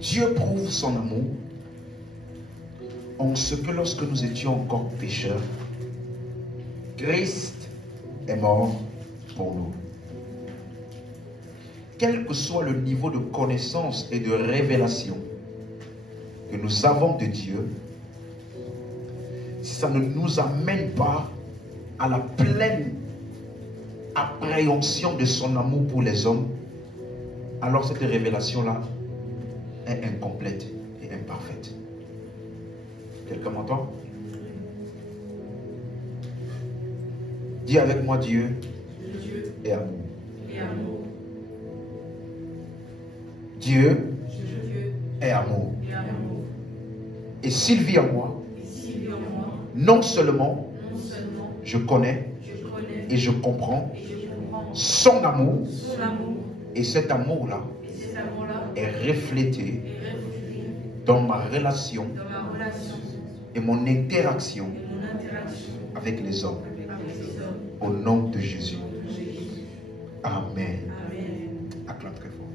Dieu prouve son amour en ce que lorsque nous étions encore pécheurs, Christ est mort pour nous. Quel que soit le niveau de connaissance et de révélation que nous avons de Dieu, si ça ne nous amène pas à la pleine appréhension de son amour pour les hommes, alors cette révélation-là est incomplète et imparfaite. Quelqu'un m'entend? Dis avec moi, Dieu est amour. Dieu est amour. Et s'il vit en moi, non seulement je connais et je comprends son amour, et cet amour-là est reflété dans ma relation et mon interaction avec les hommes. Au nom de Jésus. Amen. Acclame très fort.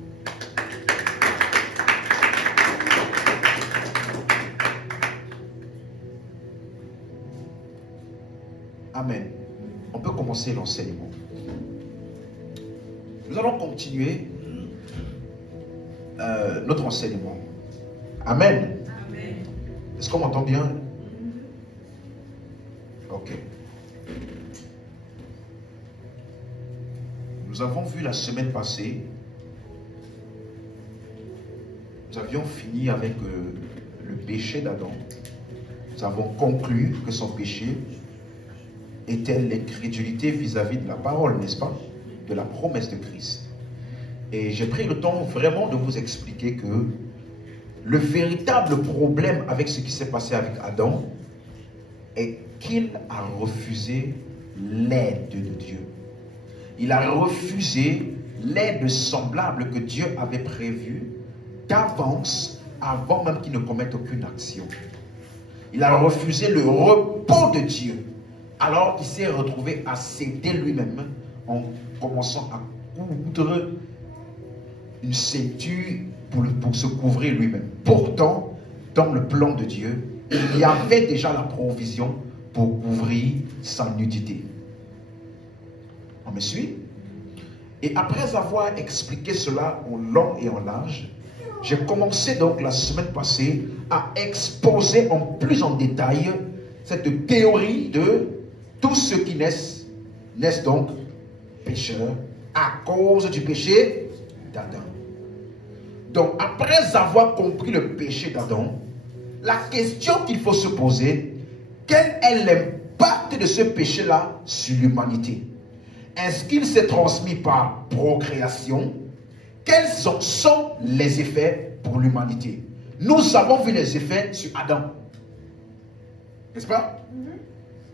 Amen. On peut commencer l'enseignement. Nous allons continuer notre enseignement. Amen. Est-ce qu'on m'entend bien? Ok. Nous avons vu la semaine passée, nous avions fini avec le péché d'Adam. Nous avons conclu que son péché était l'incrédulité vis-à-vis de la parole, n'est-ce pas? De la promesse de Christ. Et j'ai pris le temps vraiment de vous expliquer que le véritable problème avec ce qui s'est passé avec Adam est qu'il a refusé l'aide de Dieu. Il a refusé l'aide semblable que Dieu avait prévue d'avance avant même qu'il ne commette aucune action. Il a refusé le repos de Dieu. Alors il s'est retrouvé à s'aider lui-même en commençant à coudre une ceinture pour se couvrir lui-même. Pourtant, dans le plan de Dieu, il y avait déjà la provision pour couvrir sa nudité. On me suit? Et après avoir expliqué cela en long et en large, j'ai commencé donc la semaine passée à exposer plus en détail cette théorie de tous ceux qui naissent donc pécheurs à cause du péché d'Adam. Donc après avoir compris le péché d'Adam, la question qu'il faut se poser, quel est l'impact de ce péché-là sur l'humanité? Est-ce qu'il s'est transmis par procréation? Quels sont les effets pour l'humanité? Nous avons vu les effets sur Adam. N'est-ce pas?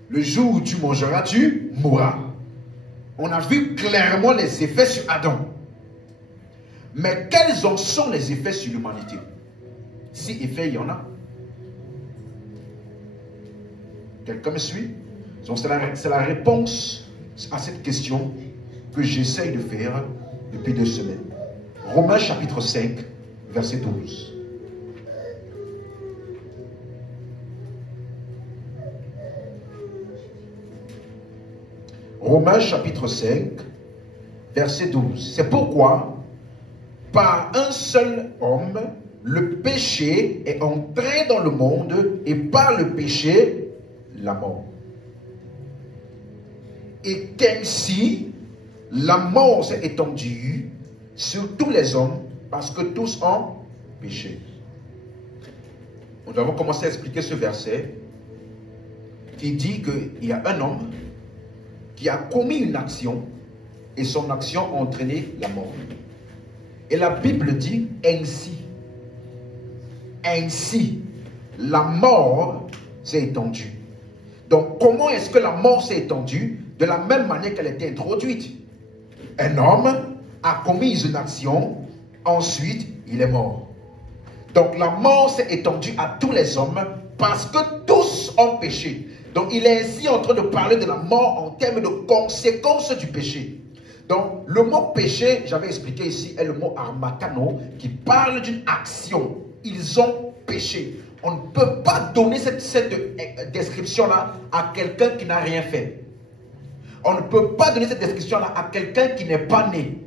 Le jour où tu mangeras, tu mourras. On a vu clairement les effets sur Adam. Mais quels sont les effets sur l'humanité? Si effets il y en a. Quelqu'un me suit? Donc c'est la réponse à cette question que j'essaye de faire depuis 2 semaines. Romains chapitre 5, verset 12. Romains chapitre 5, verset 12. C'est pourquoi, par un seul homme, le péché est entré dans le monde et par le péché, la mort. Et qu'ainsi, la mort s'est étendue sur tous les hommes parce que tous ont péché. Nous avons commencé à expliquer ce verset qui dit qu'il y a un homme qui a commis une action et son action a entraîné la mort. Et la Bible dit ainsi. Ainsi, la mort s'est étendue. Donc, comment est-ce que la mort s'est étendue? De la même manière qu'elle était introduite. Un homme a commis une action, ensuite, il est mort. Donc, la mort s'est étendue à tous les hommes parce que tous ont péché. Donc, il est ainsi en train de parler de la mort en termes de conséquences du péché. Donc, le mot péché, j'avais expliqué ici, est le mot armatano, qui parle d'une action. Ils ont péché. On ne peut pas donner cette description-là à quelqu'un qui n'a rien fait. On ne peut pas donner cette description-là à quelqu'un qui n'est pas né.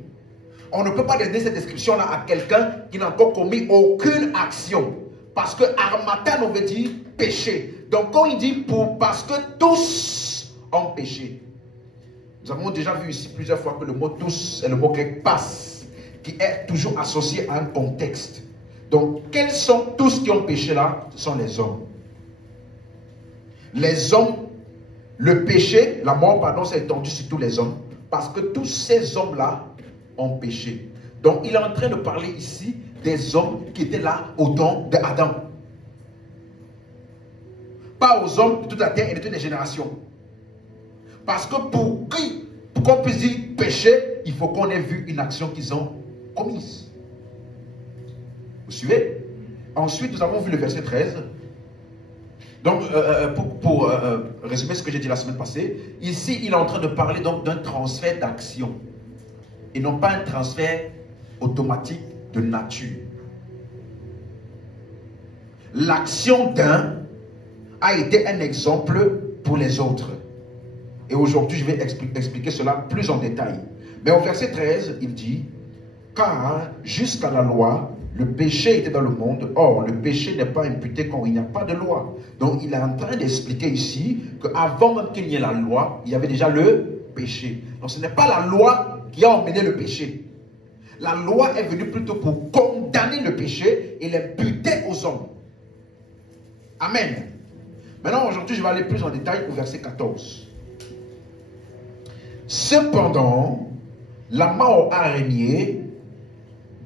On ne peut pas donner cette description-là à quelqu'un qui n'a encore commis aucune action. Parce que armatano veut dire péché. Donc, quand il dit parce que tous ont péché. Nous avons déjà vu ici plusieurs fois que le mot tous est le mot grec pas, qui est toujours associé à un contexte. Donc, quels sont tous qui ont péché là? Ce sont les hommes. Les hommes, le péché, la mort, pardon, s'est étendu sur tous les hommes. Parce que tous ces hommes-là ont péché. Donc, il est en train de parler ici des hommes qui étaient là au temps d'Adam. Pas aux hommes de toute la terre et de toutes les générations. Parce que pour qu'on puisse dire péché, il faut qu'on ait vu une action qu'ils ont commise. Vous suivez? Ensuite, nous avons vu le verset 13. Donc, pour résumer ce que j'ai dit la semaine passée, ici, il est en train de parler donc d'un transfert d'action. Et non pas un transfert automatique de nature. L'action d'un a été un exemple pour les autres. Et aujourd'hui, je vais expliquer cela plus en détail. Mais au verset 13, il dit, « Car jusqu'à la loi, le péché était dans le monde. Or, le péché n'est pas imputé quand il n'y a pas de loi. » Donc, il est en train d'expliquer ici qu'avant même qu'il n'y ait la loi, il y avait déjà le péché. Donc, ce n'est pas la loi qui a emmené le péché. La loi est venue plutôt pour condamner le péché et l'imputer aux hommes. Amen. Maintenant, aujourd'hui, je vais aller plus en détail au verset 14. Cependant, la mort a régné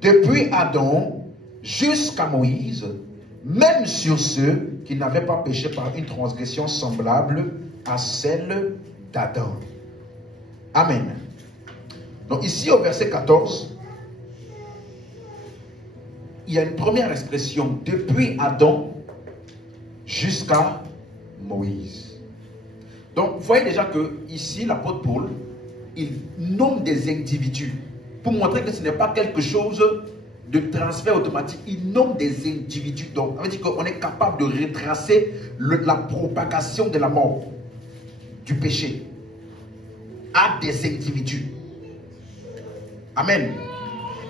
depuis Adam jusqu'à Moïse, même sur ceux qui n'avaient pas péché par une transgression semblable à celle d'Adam. Amen. Donc ici au verset 14, il y a une première expression, depuis Adam jusqu'à Moïse. Donc vous voyez déjà que ici l'apôtre Paul, il nomme des individus pour montrer que ce n'est pas quelque chose de transfert automatique. Il nomme des individus. Donc ça veut dire qu'on est capable de retracer la propagation de la mort, du péché, à des individus. Amen.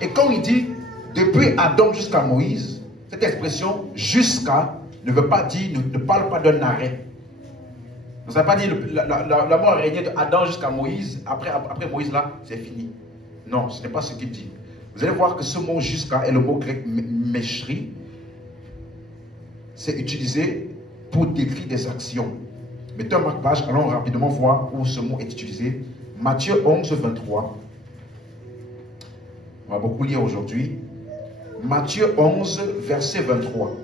Et quand il dit depuis Adam jusqu'à Moïse, cette expression jusqu'à ne veut pas dire, ne parle pas d'un arrêt. Ça ne veut pas dire la mort régnait de Adam jusqu'à Moïse, après Moïse là, c'est fini. Non, ce n'est pas ce qu'il dit. Vous allez voir que ce mot jusqu'à est le mot grec meshri. C'est utilisé pour décrire des actions. Mettez un marque-page, allons rapidement voir où ce mot est utilisé. Matthieu 11, 23. On va beaucoup lire aujourd'hui. Matthieu 11, verset 23.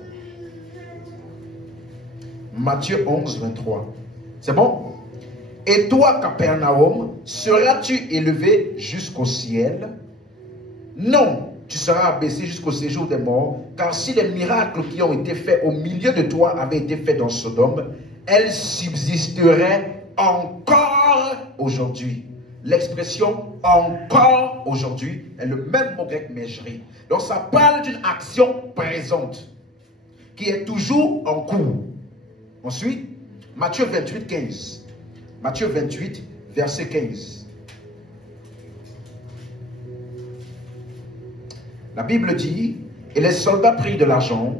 Matthieu 11, 23. C'est bon? Et toi, Capernaum, seras-tu élevé jusqu'au ciel? Non, tu seras abaissé jusqu'au séjour des morts, car si les miracles qui ont été faits au milieu de toi avaient été faits dans Sodome, elles subsisteraient encore aujourd'hui. L'expression encore aujourd'hui est le même mot grec meshri. Donc ça parle d'une action présente qui est toujours en cours. Ensuite, Matthieu 28, 15. Matthieu 28, verset 15. La Bible dit, et les soldats prirent de l'argent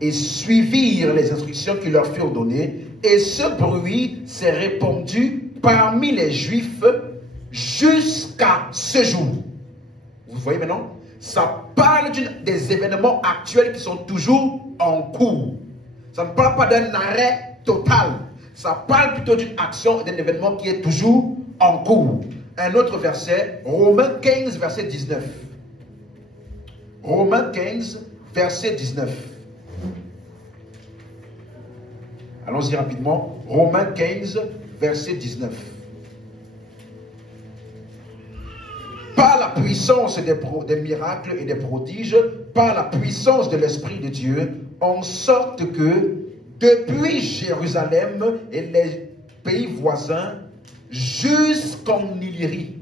et suivirent les instructions qui leur furent données, et ce bruit s'est répandu parmi les Juifs jusqu'à ce jour. Vous voyez maintenant? Ça parle des événements actuels qui sont toujours en cours. Ça ne parle pas d'un arrêt total. Ça parle plutôt d'une action, d'un événement qui est toujours en cours. Un autre verset, Romains 15, verset 19. Romains 15, verset 19. Allons-y rapidement. Romains 15, verset 19. Par la puissance des miracles et des prodiges, par la puissance de l'Esprit de Dieu, en sorte que depuis Jérusalem et les pays voisins, jusqu'en Illyrie,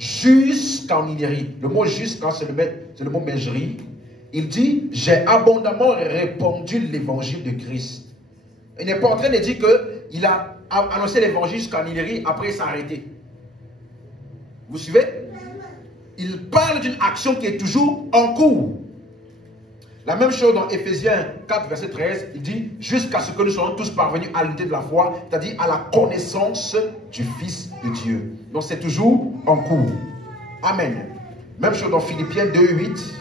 jusqu'en Inérie. Le mot jusqu'en, c'est le mot mengerie. Il dit, j'ai abondamment répandu l'évangile de Christ. Il n'est pas en train de dire qu'il a annoncé l'évangile jusqu'en Inérie, après il s'est arrêté. Vous suivez? Il parle d'une action qui est toujours en cours. La même chose dans Éphésiens 4, verset 13, il dit, jusqu'à ce que nous soyons tous parvenus à l'unité de la foi, c'est-à-dire à la connaissance du Fils de Dieu. Donc c'est toujours en cours. Amen. Même chose dans Philippiens 2, 8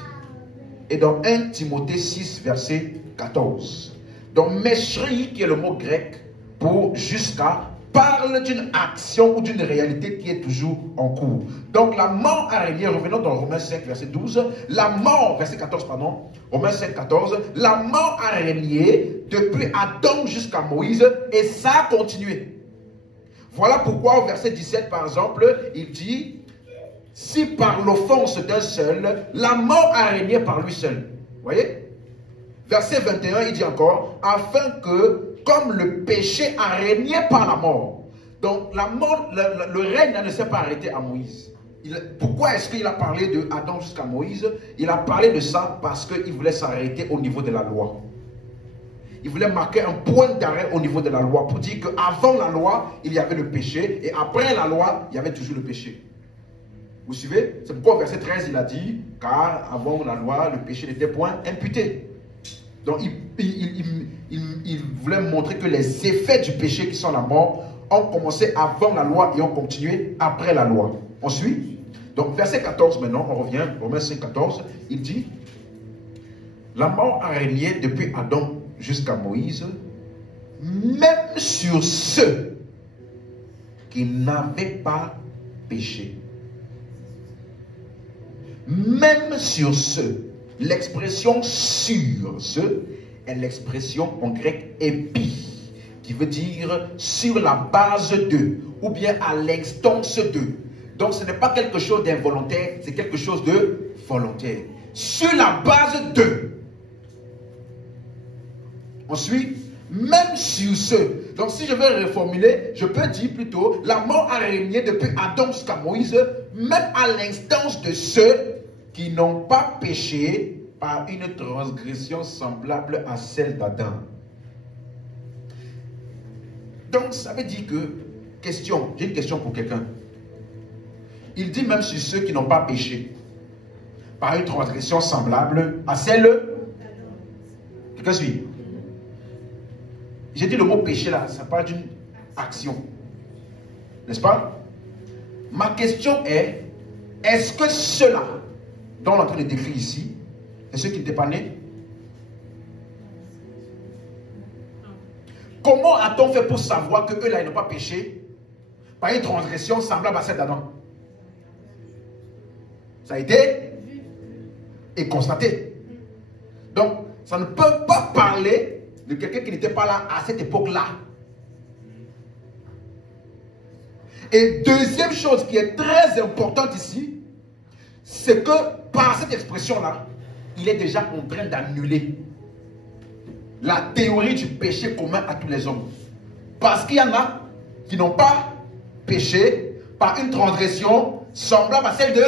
et dans 1 Timothée 6, verset 14. Donc Meshri, qui est le mot grec pour jusqu'à, parle d'une action ou d'une réalité qui est toujours en cours. Donc la mort araignée, revenons dans Romains 5, verset 12, la mort, verset 14, pardon, Romains 5, 14, la mort araignée depuis Adam jusqu'à Moïse, et ça a continué. Voilà pourquoi au verset 17, par exemple, il dit, si par l'offense d'un seul, la mort a régné par lui seul. Vous voyez? Verset 21, il dit encore, afin que, comme le péché a régné par la mort. Donc, la mort, le règne ne s'est pas arrêté à Moïse. Pourquoi est-ce qu'il a parlé de Adam jusqu'à Moïse? Il a parlé de ça parce qu'il voulait s'arrêter au niveau de la loi. Il voulait marquer un point d'arrêt au niveau de la loi pour dire qu'avant la loi, il y avait le péché et après la loi, il y avait toujours le péché. Vous suivez? C'est pourquoi au verset 13, il a dit, car avant la loi, le péché n'était point imputé. Donc, il voulait montrer que les effets du péché qui sont la mort ont commencé avant la loi et ont continué après la loi. On suit? Donc, verset 14 maintenant, on revient, Romains 5, 14, il dit, la mort a régné depuis Adam jusqu'à Moïse, même sur ceux qui n'avaient pas péché. Même sur ceux. L'expression sur ceux est l'expression en grec épi, qui veut dire sur la base de, ou bien à l'instance de. Donc ce n'est pas quelque chose d'involontaire, c'est quelque chose de volontaire. Sur la base de. Ensuite, même sur ceux. Donc si je veux reformuler, je peux dire plutôt, la mort a régné depuis Adam jusqu'à Moïse, même à l'instance de ceux qui n'ont pas péché par une transgression semblable à celle d'Adam. Donc ça veut dire que, question, j'ai une question pour quelqu'un. Il dit même sur ceux qui n'ont pas péché par une transgression semblable à celle. Quelqu'un suit? J'ai dit le mot péché là, ça parle d'une action. N'est-ce pas? Ma question est, est-ce que ceux-là, dont on est en train de décrire ici, c'est ceux qui n'étaient pas nés? Comment a-t-on fait pour savoir que eux là, ils n'ont pas péché par une transgression semblable à celle d'Adam? Ça a été et constaté. Donc, ça ne peut pas parler de quelqu'un qui n'était pas là à cette époque-là. Et deuxième chose qui est très importante ici, c'est que par cette expression-là, il est déjà en train d'annuler la théorie du péché commun à tous les hommes. Parce qu'il y en a qui n'ont pas péché par une transgression semblable à celle de...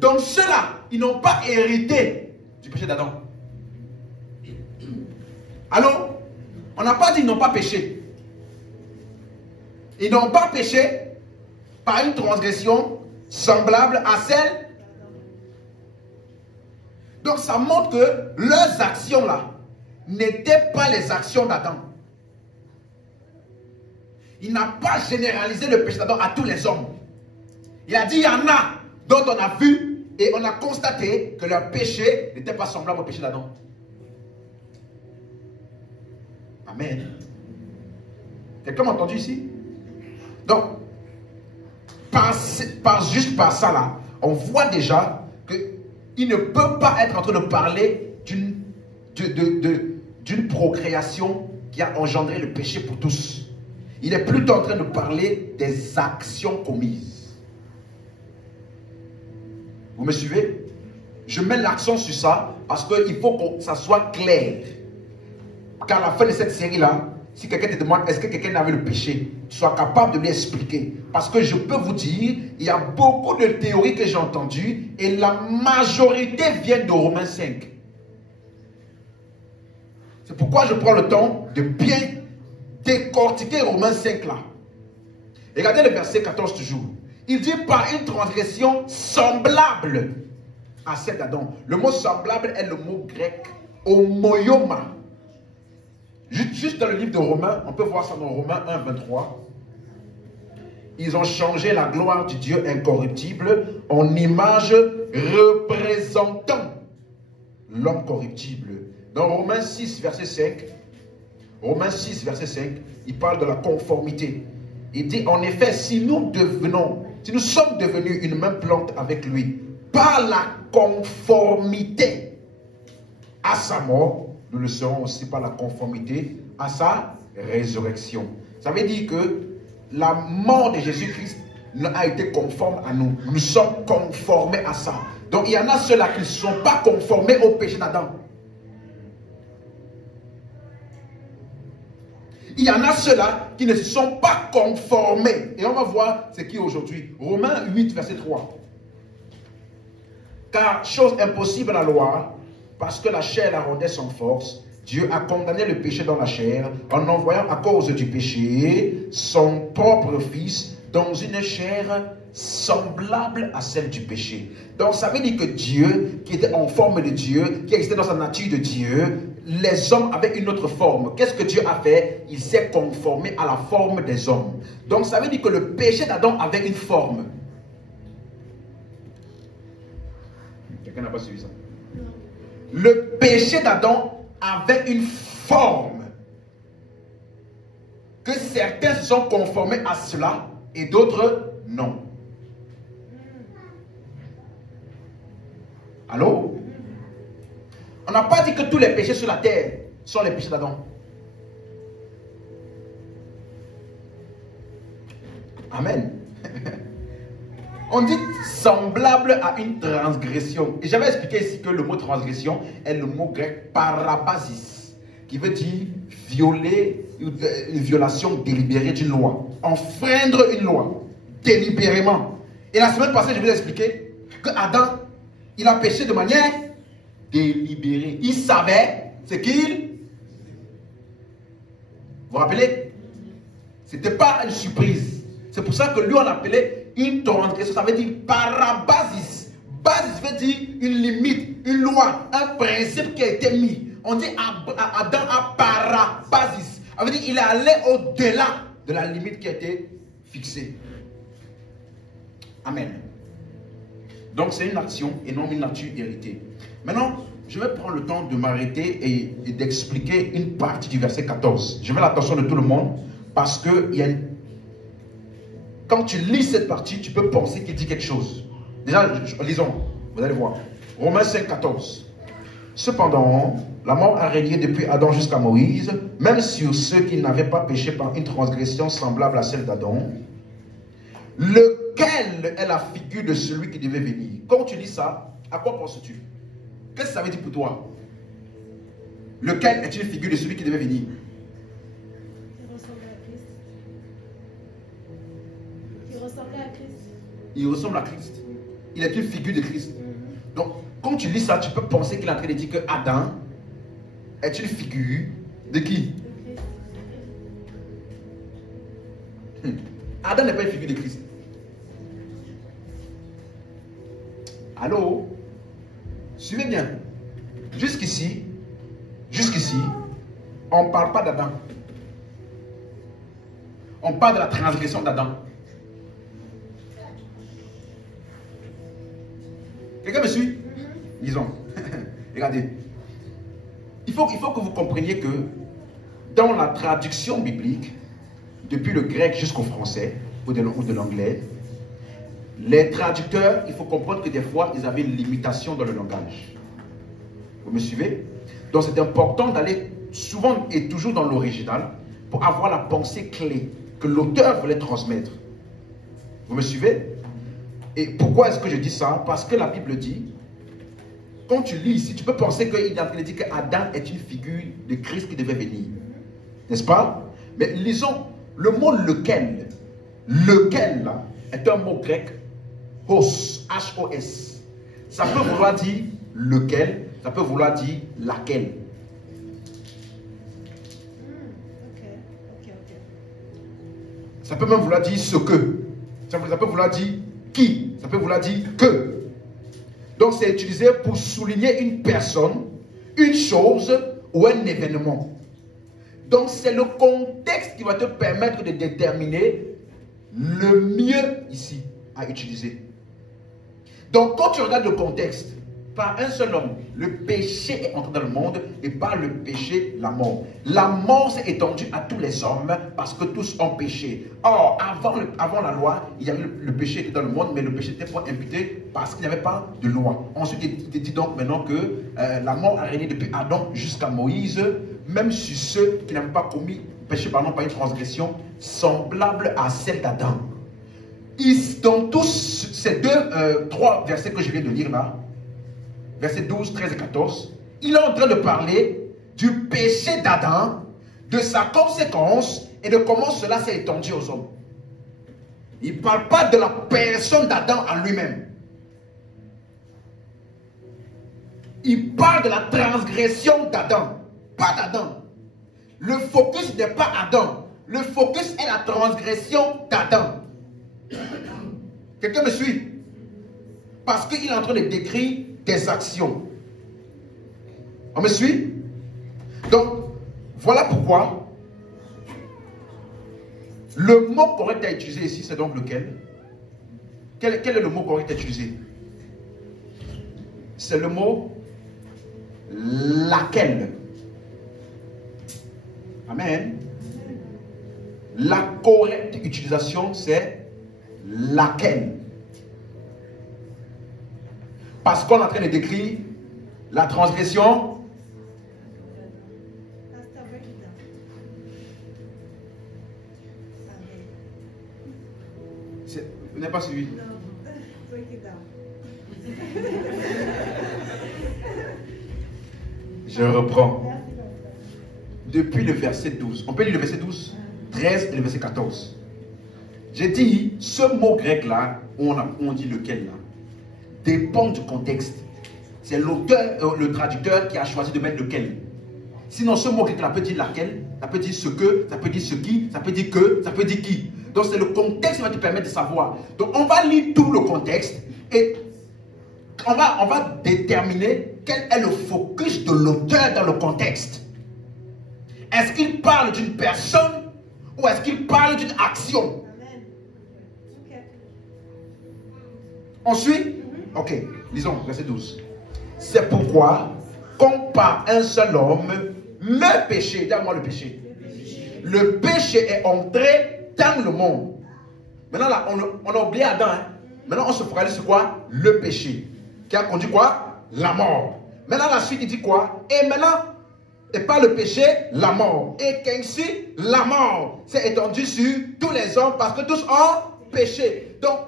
Donc ceux-là, ils n'ont pas hérité du péché d'Adam. Allô? On n'a pas dit qu'ils n'ont pas péché. Ils n'ont pas péché par une transgression semblable à celle. Donc ça montre que leurs actions là n'étaient pas les actions d'Adam. Il n'a pas généralisé le péché d'Adam à tous les hommes. Il a dit il y en a dont on a vu et on a constaté que leur péché n'était pas semblable au péché d'Adam. Amen. Quelqu'un m'a entendu ici? Donc, juste par ça là, on voit déjà qu'il ne peut pas être en train de parler d'une procréation qui a engendré le péché pour tous. Il est plutôt en train de parler des actions commises. Vous me suivez? Je mets l'accent sur ça parce qu'il faut que ça soit clair. Qu'à la fin de cette série-là, Si quelqu'un te demande est-ce que quelqu'un avait le péché, tu sois capable de lui expliquer. Parce que je peux vous dire, il y a beaucoup de théories que j'ai entendues et la majorité vient de Romains 5. C'est pourquoi je prends le temps de bien décortiquer Romains 5 là. Regardez le verset 14 toujours. Il dit par une transgression semblable à celle d'Adam. Le mot semblable est le mot grec homoioma. Juste dans le livre de Romains, on peut voir ça dans Romains 1, 23. Ils ont changé la gloire du Dieu incorruptible en image représentant l'homme corruptible. Dans Romains 6, verset 5, Romains 6, verset 5, il parle de la conformité. Il dit, en effet, si nous sommes devenus une même plante avec lui, par la conformité à sa mort, nous le serons aussi par la conformité à sa résurrection. Ça veut dire que la mort de Jésus-Christ a été conforme à nous. Nous sommes conformés à ça. Donc il y en a ceux-là qui ne sont pas conformés au péché d'Adam. Il y en a ceux-là qui ne se sont pas conformés. Et on va voir c'est qui aujourd'hui. Romains 8, verset 3. Car chose impossible à la loi, parce que la chair la rendait sans force, Dieu a condamné le péché dans la chair en envoyant à cause du péché son propre fils dans une chair semblable à celle du péché. Donc ça veut dire que Dieu, qui était en forme de Dieu, qui existait dans sa nature de Dieu, les hommes avaient une autre forme. Qu'est-ce que Dieu a fait? Il s'est conformé à la forme des hommes. Donc ça veut dire que le péché d'Adam avait une forme. Quelqu'un n'a pas suivi ça? Le péché d'Adam avait une forme. Que certains se sont conformés à cela et d'autres non. Allô? On n'a pas dit que tous les péchés sur la terre sont les péchés d'Adam. Amen. On dit semblable à une transgression. Et j'avais expliqué ici que le mot transgression est le mot grec parabasis, qui veut dire violer, une violation délibérée d'une loi. Enfreindre une loi, délibérément. Et la semaine passée, je vous ai expliqué que Adam, il a péché de manière délibérée. Il savait ce qu'il... Vous vous rappelez? Ce n'était pas une surprise. C'est pour ça que lui, on l'appelait une transgression. Ça veut dire parabasis. Basis veut dire une limite, une loi, un principe qui a été mis. On dit Adam a parabasis. Ça veut dire qu'il est allé au-delà de la limite qui a été fixée. Amen. Donc c'est une action et non une nature héritée. Maintenant, je vais prendre le temps de m'arrêter et d'expliquer une partie du verset 14. Je veux l'attention de tout le monde parce que quand tu lis cette partie, tu peux penser qu'il dit quelque chose. Déjà, lisons, vous allez voir. Romains 5, 14. Cependant, la mort a régné depuis Adam jusqu'à Moïse, même sur ceux qui n'avaient pas péché par une transgression semblable à celle d'Adam, lequel est la figure de celui qui devait venir. Quand tu lis ça, à quoi penses-tu? Qu'est-ce que ça veut dire pour toi? Lequel est une figure de celui qui devait venir? Il ressemblait à Christ. Il ressemble à Christ. Il est une figure de Christ. Donc, quand tu lis ça, tu peux penser qu'il est en train de dire que Adam est une figure de qui? Adam n'est pas une figure de Christ. Allô? Suivez bien. Jusqu'ici, on ne parle pas d'Adam. On parle de la transgression d'Adam. Quelqu'un me suit? Disons. Regardez. Il faut que vous compreniez que dans la traduction biblique, depuis le grec jusqu'au français ou de l'anglais, les traducteurs, il faut comprendre que des fois, ils avaient une limitation dans le langage. Vous me suivez? Donc c'est important d'aller souvent et toujours dans l'original pour avoir la pensée clé que l'auteur voulait transmettre. Vous me suivez? Et pourquoi est-ce que je dis ça? Parce que la Bible dit, quand tu lis ici, tu peux penser qu'il est en train de dire qu'Adam est une figure de Christ qui devait venir. N'est-ce pas? Mais lisons le mot lequel. Lequel là, est un mot grec. Hos, H-O-S. Ça peut vouloir dire lequel, ça peut vouloir dire laquelle. Ça peut même vouloir dire ce que. Ça peut vouloir dire qui. Ça peut vouloir dire que. Donc c'est utilisé pour souligner une personne, une chose ou un événement. Donc c'est le contexte qui va te permettre de déterminer le mieux ici à utiliser. Donc quand tu regardes le contexte, par un seul homme, le péché est entré dans le monde et par le péché, la mort. La mort s'est étendue à tous les hommes parce que tous ont péché. Or, avant la loi, il y avait le péché était dans le monde, mais le péché n'était pas imputé parce qu'il n'y avait pas de loi. Ensuite, il dit donc maintenant que la mort a régné depuis Adam jusqu'à Moïse, même sur ceux qui n'avaient pas commis péché par une transgression semblable à celle d'Adam. Dans tous ces trois versets que je viens de lire là, versets 12, 13 et 14, il est en train de parler du péché d'Adam, de sa conséquence et de comment cela s'est étendu aux hommes. Il ne parle pas de la personne d'Adam en lui-même. Il parle de la transgression d'Adam, pas d'Adam. Le focus n'est pas Adam. Le focus est la transgression d'Adam. Quelqu'un me suit? Parce qu'il est en train de décrire des actions. On me suit? Donc, voilà pourquoi le mot correct à utiliser ici, c'est donc lequel? Quel est le mot correct à utiliser? C'est le mot laquelle. Amen. La correcte utilisation, c'est laquelle. Parce qu'on est en train de décrire la transgression. Vous n'avez pas suivi? Je reprends. Depuis le verset 12. On peut lire le verset 12, 13 et le verset 14. J'ai dit, ce mot grec là, on dit lequel là, dépend du contexte. C'est l'auteur, le traducteur qui a choisi de mettre lequel. Sinon, ce mot grec là peut dire laquelle, ça peut dire ce que, ça peut dire ce qui, ça peut dire que, ça peut dire qui. Donc c'est le contexte qui va te permettre de savoir. Donc on va lire tout le contexte et on va déterminer quel est le focus de l'auteur dans le contexte. Est-ce qu'il parle d'une personne ou est-ce qu'il parle d'une action? On suit? Ok, lisons, verset 12. C'est pourquoi, comme par un seul homme, le péché, dis-moi le péché. Le péché est entré dans le monde. Maintenant là, on a oublié Adam. Hein? Maintenant on se focalise sur quoi? Le péché. Qui a conduit quoi? La mort. Maintenant la suite il dit quoi? Et maintenant, et par le péché, la mort. Et qu'ainsi, la mort s'est étendue sur tous les hommes parce que tous ont péché. Donc,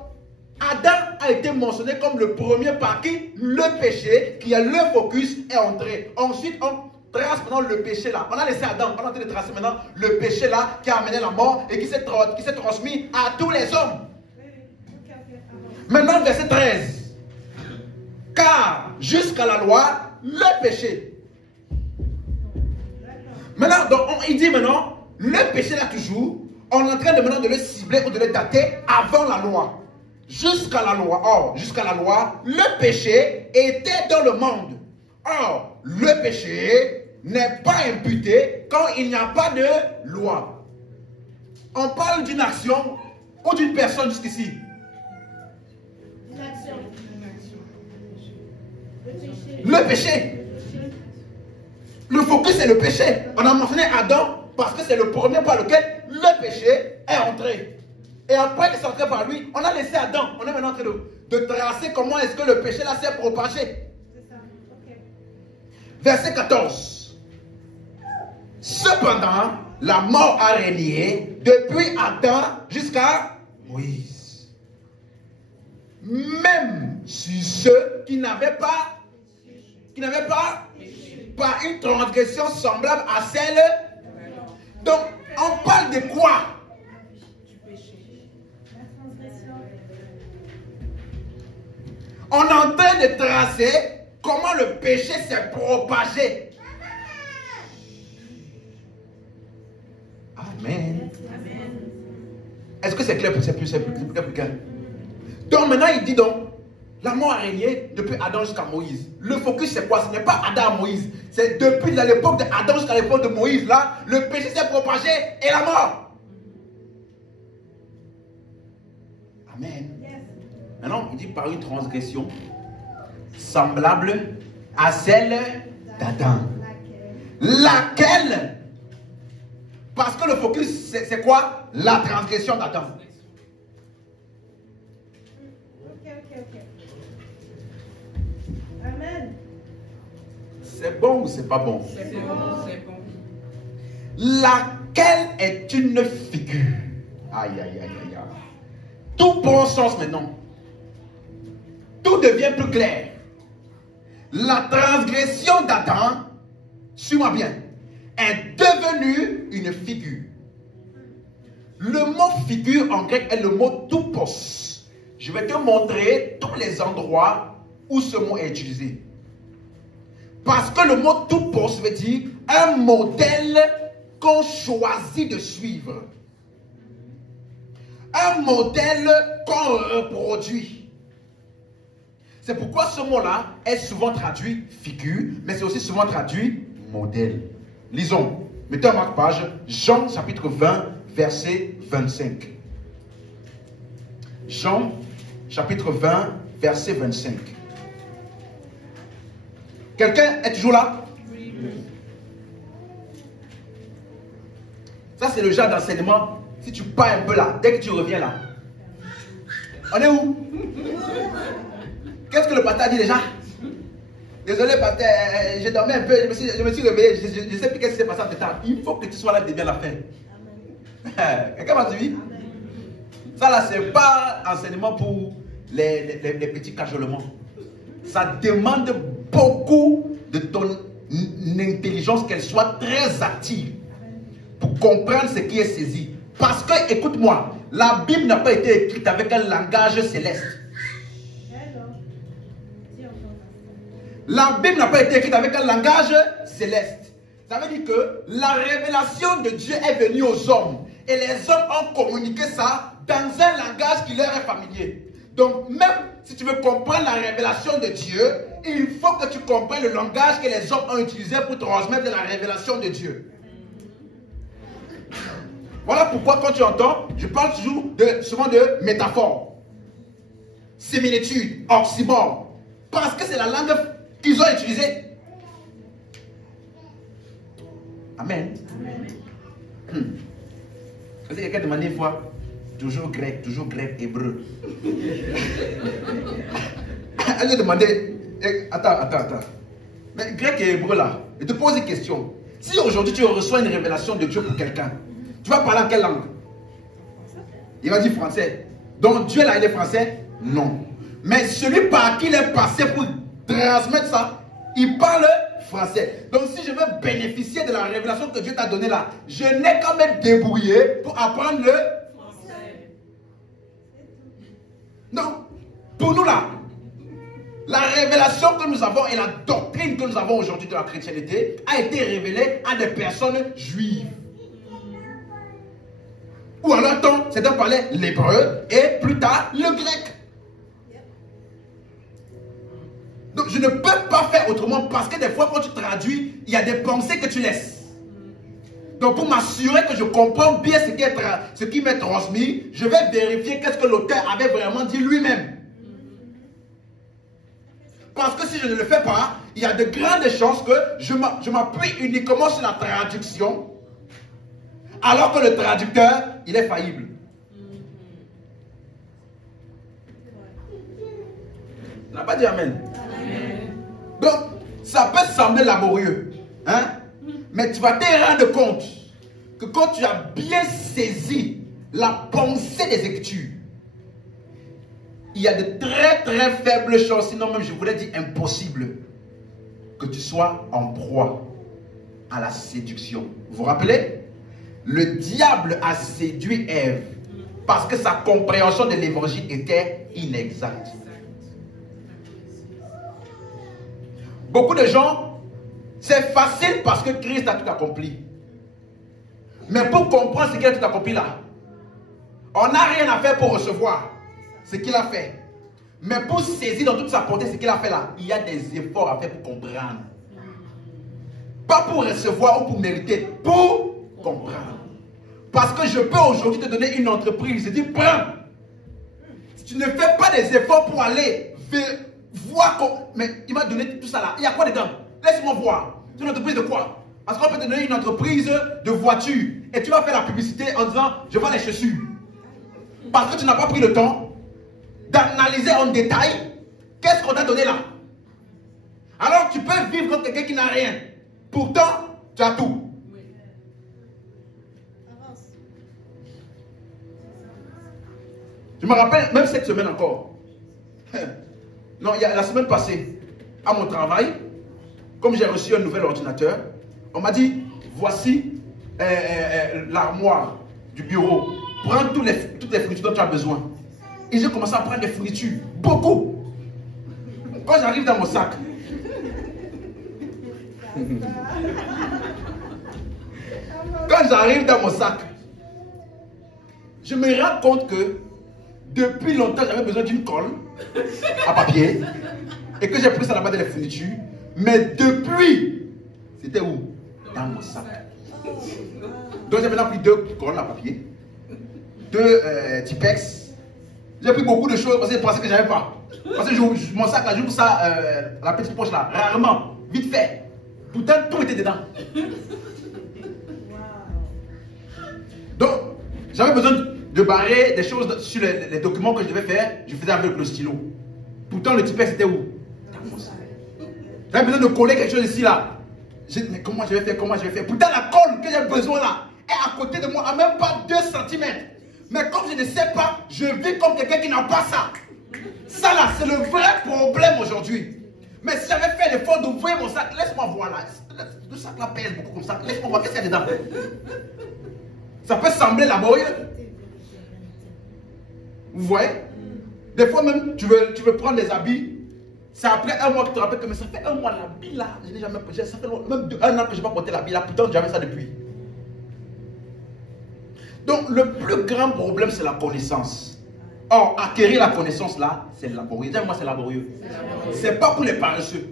Adam a été mentionné comme le premier par qui le péché, qui a le focus, est entré. Ensuite, on trace maintenant le péché là. On a laissé Adam, on est en train de tracer maintenant le péché là qui a amené la mort et qui s'est transmis à tous les hommes. Maintenant, verset 13. Car jusqu'à la loi, le péché. Maintenant, donc, il dit maintenant, le péché là toujours, on est en train de maintenant de le cibler ou de le dater avant la loi. Jusqu'à la loi. Or, jusqu'à la loi, le péché était dans le monde. Or, le péché n'est pas imputé quand il n'y a pas de loi. On parle d'une action ou d'une personne jusqu'ici. Une action. Le péché. Le focus c'est le péché. On a mentionné Adam parce que c'est le premier par lequel le péché est entré. Et après qu'il est entré par lui, on a laissé Adam. On est maintenant en train de tracer comment est-ce que le péché là s'est propagé. C'est ça. Okay. Verset 14. Cependant, la mort a régné depuis Adam jusqu'à Moïse. Même sur ceux qui n'avaient pas par une transgression semblable à celle. Donc On parle de quoi? Du péché. La transgression. On est en train de tracer comment le péché s'est propagé. Amen. Est-ce que c'est clair pour quelqu'un? Donc maintenant il dit donc, la mort a régné depuis Adam jusqu'à Moïse. Le focus c'est quoi? Ce n'est pas Adam à Moïse. C'est depuis l'époque d'Adam jusqu'à l'époque de Moïse. Là, le péché s'est propagé et la mort. Amen. Maintenant, il dit par une transgression semblable à celle d'Adam. Laquelle? Parce que le focus, c'est quoi? La transgression d'Adam. Ok. Amen. C'est bon ou c'est pas bon? C'est bon, c'est bon. Laquelle est une figure? Aïe, aïe, aïe, aïe. Tout prend sens maintenant. Tout devient plus clair. La transgression d'Adam, suis-moi bien, est devenue une figure. Le mot figure en grec est le mot toupos. Je vais te montrer tous les endroits où ce mot est utilisé. Parce que le mot toupos veut dire un modèle qu'on choisit de suivre. Un modèle qu'on reproduit. C'est pourquoi ce mot-là est souvent traduit figure, mais c'est aussi souvent traduit modèle. Lisons. Mettez en marque-page, Jean chapitre 20, verset 25. Jean chapitre 20, verset 25. Quelqu'un est toujours là? Oui. Ça, c'est le genre d'enseignement. Si tu pars un peu là, dès que tu reviens là. On est où? Qu'est-ce que le pasteur a dit déjà? Désolé, pasteur, j'ai dormi un peu, je me suis réveillé, je ne sais plus qu'est-ce qui s'est passé en ce temps. Il faut que tu sois là dès bien la fin. Quelqu'un m'a suivi? Ça là, c'est pas enseignement pour les petits cajolements. Ça demande beaucoup de ton intelligence, qu'elle soit très active pour comprendre ce qui est saisi. Parce que, écoute-moi, la Bible n'a pas été écrite avec un langage céleste. La Bible n'a pas été écrite avec un langage céleste. Ça veut dire que la révélation de Dieu est venue aux hommes. Et les hommes ont communiqué ça dans un langage qui leur est familier. Donc même si tu veux comprendre la révélation de Dieu, il faut que tu comprennes le langage que les hommes ont utilisé pour transmettre la révélation de Dieu. Voilà pourquoi quand tu entends, je parle toujours souvent de métaphores, similitudes, oxymores. Parce que c'est la langue qu'ils ont utilisée. Amen. Parce que quelqu'un demandait une fois, toujours grec, hébreu. Elle lui a demandé, attends. Mais grec et hébreu là, je te pose une question. Si aujourd'hui tu reçois une révélation de Dieu pour quelqu'un, tu vas parler en quelle langue? Il va dire français. Donc Dieu là, il est français? Non. Mais celui par qui il est passé pour transmettre ça, il parle français. Donc si je veux bénéficier de la révélation que Dieu t'a donnée là, je n'ai qu'à me débrouiller pour apprendre le français. Non. Pour nous là, la révélation que nous avons et la doctrine que nous avons aujourd'hui de la chrétienté a été révélée à des personnes juives. Ou en leur temps, c'était parler l'hébreu et plus tard le grec. Donc je ne peux pas faire autrement parce que des fois quand tu traduis, il y a des pensées que tu laisses. Donc pour m'assurer que je comprends bien ce qui m'est transmis, je vais vérifier qu'est-ce que l'auteur avait vraiment dit lui-même. Parce que si je ne le fais pas, il y a de grandes chances que je m'appuie uniquement sur la traduction, alors que le traducteur, il est faillible. On n'a pas dit amen. Donc, ça peut sembler laborieux, hein? Mais tu vas te rendre compte que quand tu as bien saisi la pensée des Écritures, il y a de très très faibles chances, sinon même je voulais dire impossible, que tu sois en proie à la séduction. Vous vous rappelez? le diable a séduit Ève parce que sa compréhension de l'évangile était inexacte. Beaucoup de gens, c'est facile parce que Christ a tout accompli. Mais pour comprendre ce qu'il a tout accompli là, on n'a rien à faire pour recevoir ce qu'il a fait. Mais pour saisir dans toute sa portée ce qu'il a fait là, il y a des efforts à faire pour comprendre. Pas pour recevoir ou pour mériter, pour comprendre. Parce que je peux aujourd'hui te donner une entreprise. Je dis, prends. Si tu ne fais pas des efforts pour aller voir comment... Mais il m'a donné tout ça là. Il y a quoi dedans? Laisse-moi voir. C'est une entreprise de quoi? Parce qu'on peut te donner une entreprise de voitures. Et tu vas faire la publicité en disant, je vends les chaussures. Parce que tu n'as pas pris le temps d'analyser en détail qu'est-ce qu'on t'a donné là. Alors tu peux vivre comme quelqu'un qui n'a rien. Pourtant, tu as tout. Je me rappelle, même cette semaine encore. Non, il y a la semaine passée, à mon travail, comme j'ai reçu un nouvel ordinateur, on m'a dit, voici l'armoire du bureau. Prends toutes les fournitures dont tu as besoin. Et j'ai commencé à prendre des fournitures. Beaucoup. Quand j'arrive dans mon sac, je me rends compte que depuis longtemps, j'avais besoin d'une colle à papier et que j'ai pris ça là-bas dans les fournitures. Mais depuis, c'était où? Dans mon sac. Donc j'ai maintenant pris 2 colles à papier, 2 Tipex. J'ai pris beaucoup de choses parce que je pensais que je n'avais pas. Parce que mon sac là, j'ouvre ça, la petite poche là, rarement, vite fait. Pourtant, tout était dedans. Donc, j'avais besoin de barrer des choses sur les documents que je devais faire. Je faisais avec le stylo. Pourtant, le Tipex c'était où? Dans mon sac. J'avais besoin de coller quelque chose ici là. Mais comment je vais faire? Pourtant, la colle que j'ai besoin là est à côté de moi, à même pas 2 cm. Mais comme je ne sais pas, je vis comme quelqu'un qui n'a pas ça. Ça là, c'est le vrai problème aujourd'hui. Mais si j'avais fait l'effort d'ouvrir mon sac, laisse-moi voir là. Le sac là pèse beaucoup comme ça. Laisse-moi voir qu'est-ce qu'il y a dedans. Ça peut sembler laborieux. Vous voyez? Des fois même, tu veux prendre des habits. C'est après 1 mois que tu te rappelles que mais ça fait 1 mois l'habit là. Je n'ai jamais porté. Ça fait même 1 an que je n'ai pas porté l'habit là. Pourtant, j'avais ça depuis. Donc, le plus grand problème, c'est la connaissance. Or, acquérir la connaissance là, c'est laborieux. Dis-moi, c'est laborieux. Ce n'est pas pour les paresseux.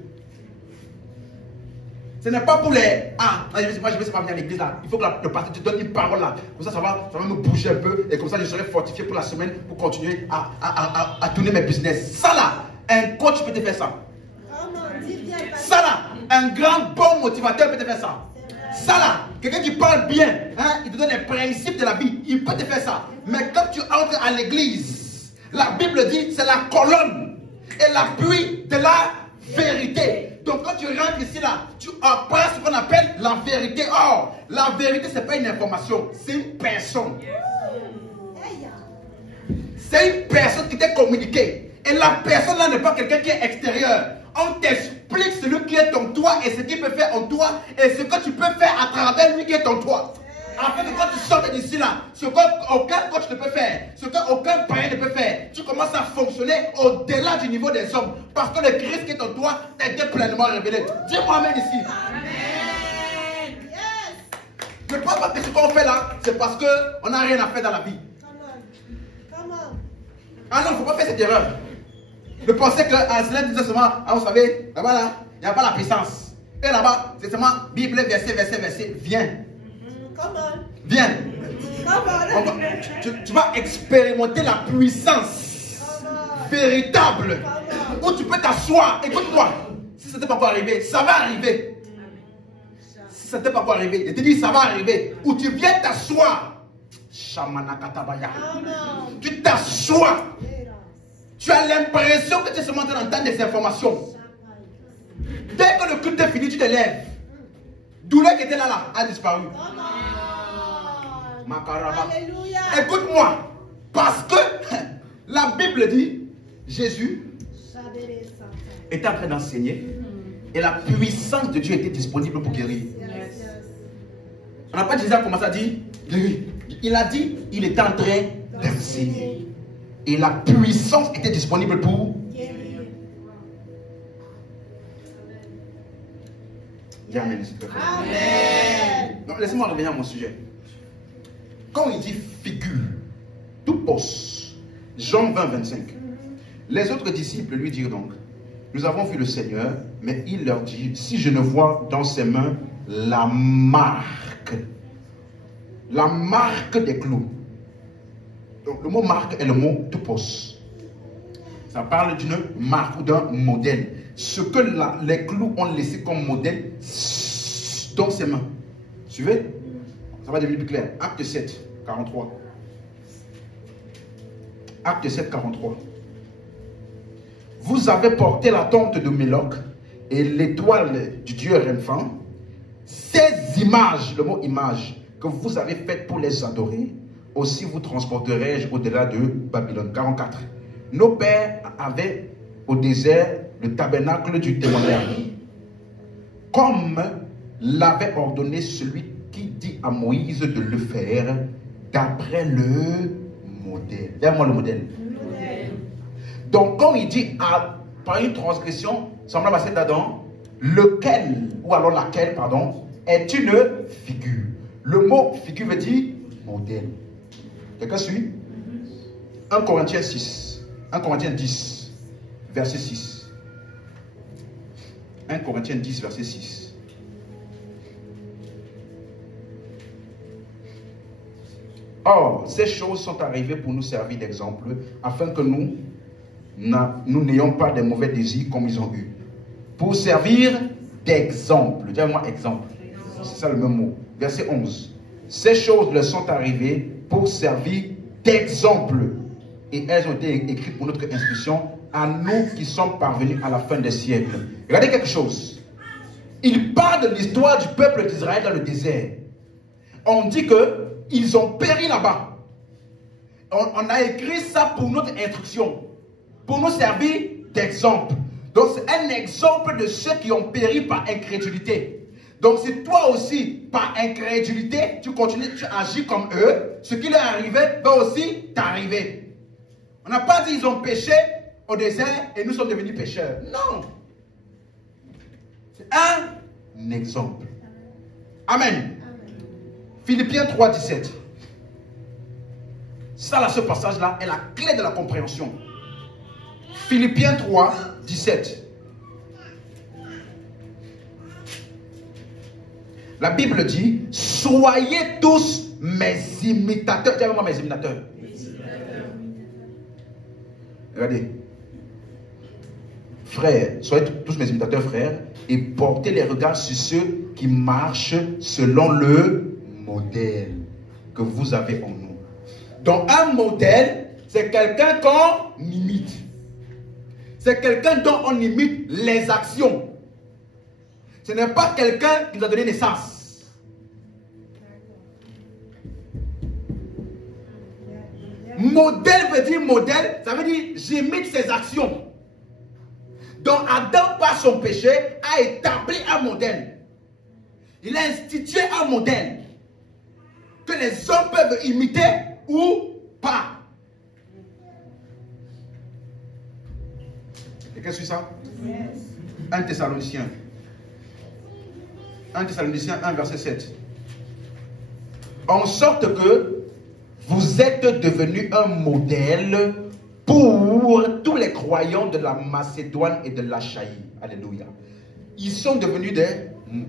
Ce n'est pas pour les... Ah, moi je vais pas venir à l'église là. Il faut que le pasteur te donne une parole là. Comme ça va me bouger un peu. Et comme ça, je serai fortifié pour la semaine pour continuer à tourner mes business. Ça là, un coach peut te faire ça. Ça là, un grand bon motivateur peut te faire ça. Ça là, quelqu'un qui parle bien, hein, il te donne les principes de la vie, il peut te faire ça. Mais quand tu entres à l'église, la Bible dit c'est la colonne et l'appui de la vérité. Donc quand tu rentres ici là, tu apprends ce qu'on appelle la vérité. Or, la vérité c'est pas une information, c'est une personne. C'est une personne qui t'est communiquée. Et la personne là n'est pas quelqu'un qui est extérieur. On t'explique celui qui est en toi et ce qu'il peut faire en toi et ce que tu peux faire à travers lui qui est en toi. Afin que quand tu sortes d'ici là, ce qu'aucun coach ne peut faire, ce qu'aucun païen ne peut faire, tu commences à fonctionner au-delà du niveau des hommes. Parce que le Christ qui est en toi t'a été pleinement révélé. Dis-moi amen ici. Amen. Je ne pense pas que ce qu'on fait là, c'est parce qu'on n'a rien à faire dans la vie. Ah non, il ne faut pas faire cette erreur. De penser que cela disait seulement, ah vous savez, là-bas là, il n'y a pas la puissance. Et là-bas, c'est seulement Bible, verset, viens. Viens. Tu vas expérimenter la puissance véritable où tu peux t'asseoir. Écoute-moi, si ce n'était pas encore arrivé, ça va arriver. Si ce n'était pas encore arrivé, je te dis ça va arriver. Où tu viens t'asseoir. Tu t'assois. Tu as l'impression que tu es seulement en train d'entendre des informations. Dès que le culte est fini, tu te lèves. Douleur qui était là a disparu. Écoute-moi. Parce que la Bible dit, Jésus était en train d'enseigner et la puissance de Dieu était disponible pour guérir. On n'a pas déjà commencé à dire, Il a dit, il était en train d'enseigner. Et la puissance était disponible pour guérir. Dis amen, s'il te plaît. Amen. Donc, laissez-moi revenir à mon sujet. Quand il dit figure, tout poste, Jean 20, 25. Les autres disciples lui dirent donc, nous avons vu le Seigneur, mais il leur dit, si je ne vois dans ses mains la marque des clous. Donc le mot marque est le mot topos. Ça parle d'une marque ou d'un modèle. Ce que les clous ont laissé comme modèle dans ses mains. Suivez? Ça va devenir plus clair. Acte 7, 43. Acte 7, 43. Vous avez porté la tente de Méloc et l'étoile du dieu Remphan. Ces images, le mot image, que vous avez faites pour les adorer, aussi vous transporterai-je au-delà de Babylone. 44. Nos pères avaient au désert le tabernacle du témoignage, comme l'avait ordonné celui qui dit à Moïse de le faire d'après le modèle. Donne-moi le modèle. Donc, quand il dit par une transgression semblable à celle d'Adam, lequel, ou alors laquelle, pardon, est une figure. Le mot figure veut dire modèle. Quelqu'un suit? 1 Corinthiens 6. 1 Corinthiens 10, verset 6. 1 Corinthiens 10, verset 6. Or, ces choses sont arrivées pour nous servir d'exemple, afin que nous n'ayons pas de mauvais désirs comme ils ont eu. Pour servir d'exemple. Dis-moi exemple. C'est ça le même mot. Verset 11. Ces choses leur sont arrivées pour servir d'exemple. Et elles ont été écrites pour notre instruction à nous qui sommes parvenus à la fin des siècles. Regardez quelque chose. Il parle de l'histoire du peuple d'Israël dans le désert. On dit qu'ils ont péri là-bas. On a écrit ça pour notre instruction. Pour nous servir d'exemple. Donc c'est un exemple de ceux qui ont péri par incrédulité. Donc si toi aussi, par incrédulité, tu continues, tu agis comme eux, ce qui leur arrivait va aussi t'arriver. On n'a pas dit qu'ils ont péché au désert et nous sommes devenus pécheurs. Non. C'est un exemple. Amen. Philippiens 3, 17. Ça là, ce passage-là est la clé de la compréhension. Philippiens 3, 17. La Bible dit, soyez tous mes imitateurs. Dis-moi mes imitateurs. Regardez. Frères, soyez tous mes imitateurs, frères, et portez les regards sur ceux qui marchent selon le modèle que vous avez en nous. Donc un modèle, c'est quelqu'un qu'on imite. C'est quelqu'un dont on imite les actions. Ce n'est pas quelqu'un qui nous a donné naissance. Modèle veut dire modèle, ça veut dire j'imite ses actions. Donc Adam, par son péché, a établi un modèle. Il a institué un modèle que les hommes peuvent imiter ou pas. Quelqu'un suit ça? Yes. 1 Thessaloniciens. 1 Thessaloniciens 1, verset 7. En sorte que vous êtes devenus un modèle pour tous les croyants de la Macédoine et de l'Achaïe. Alléluia. Ils sont devenus des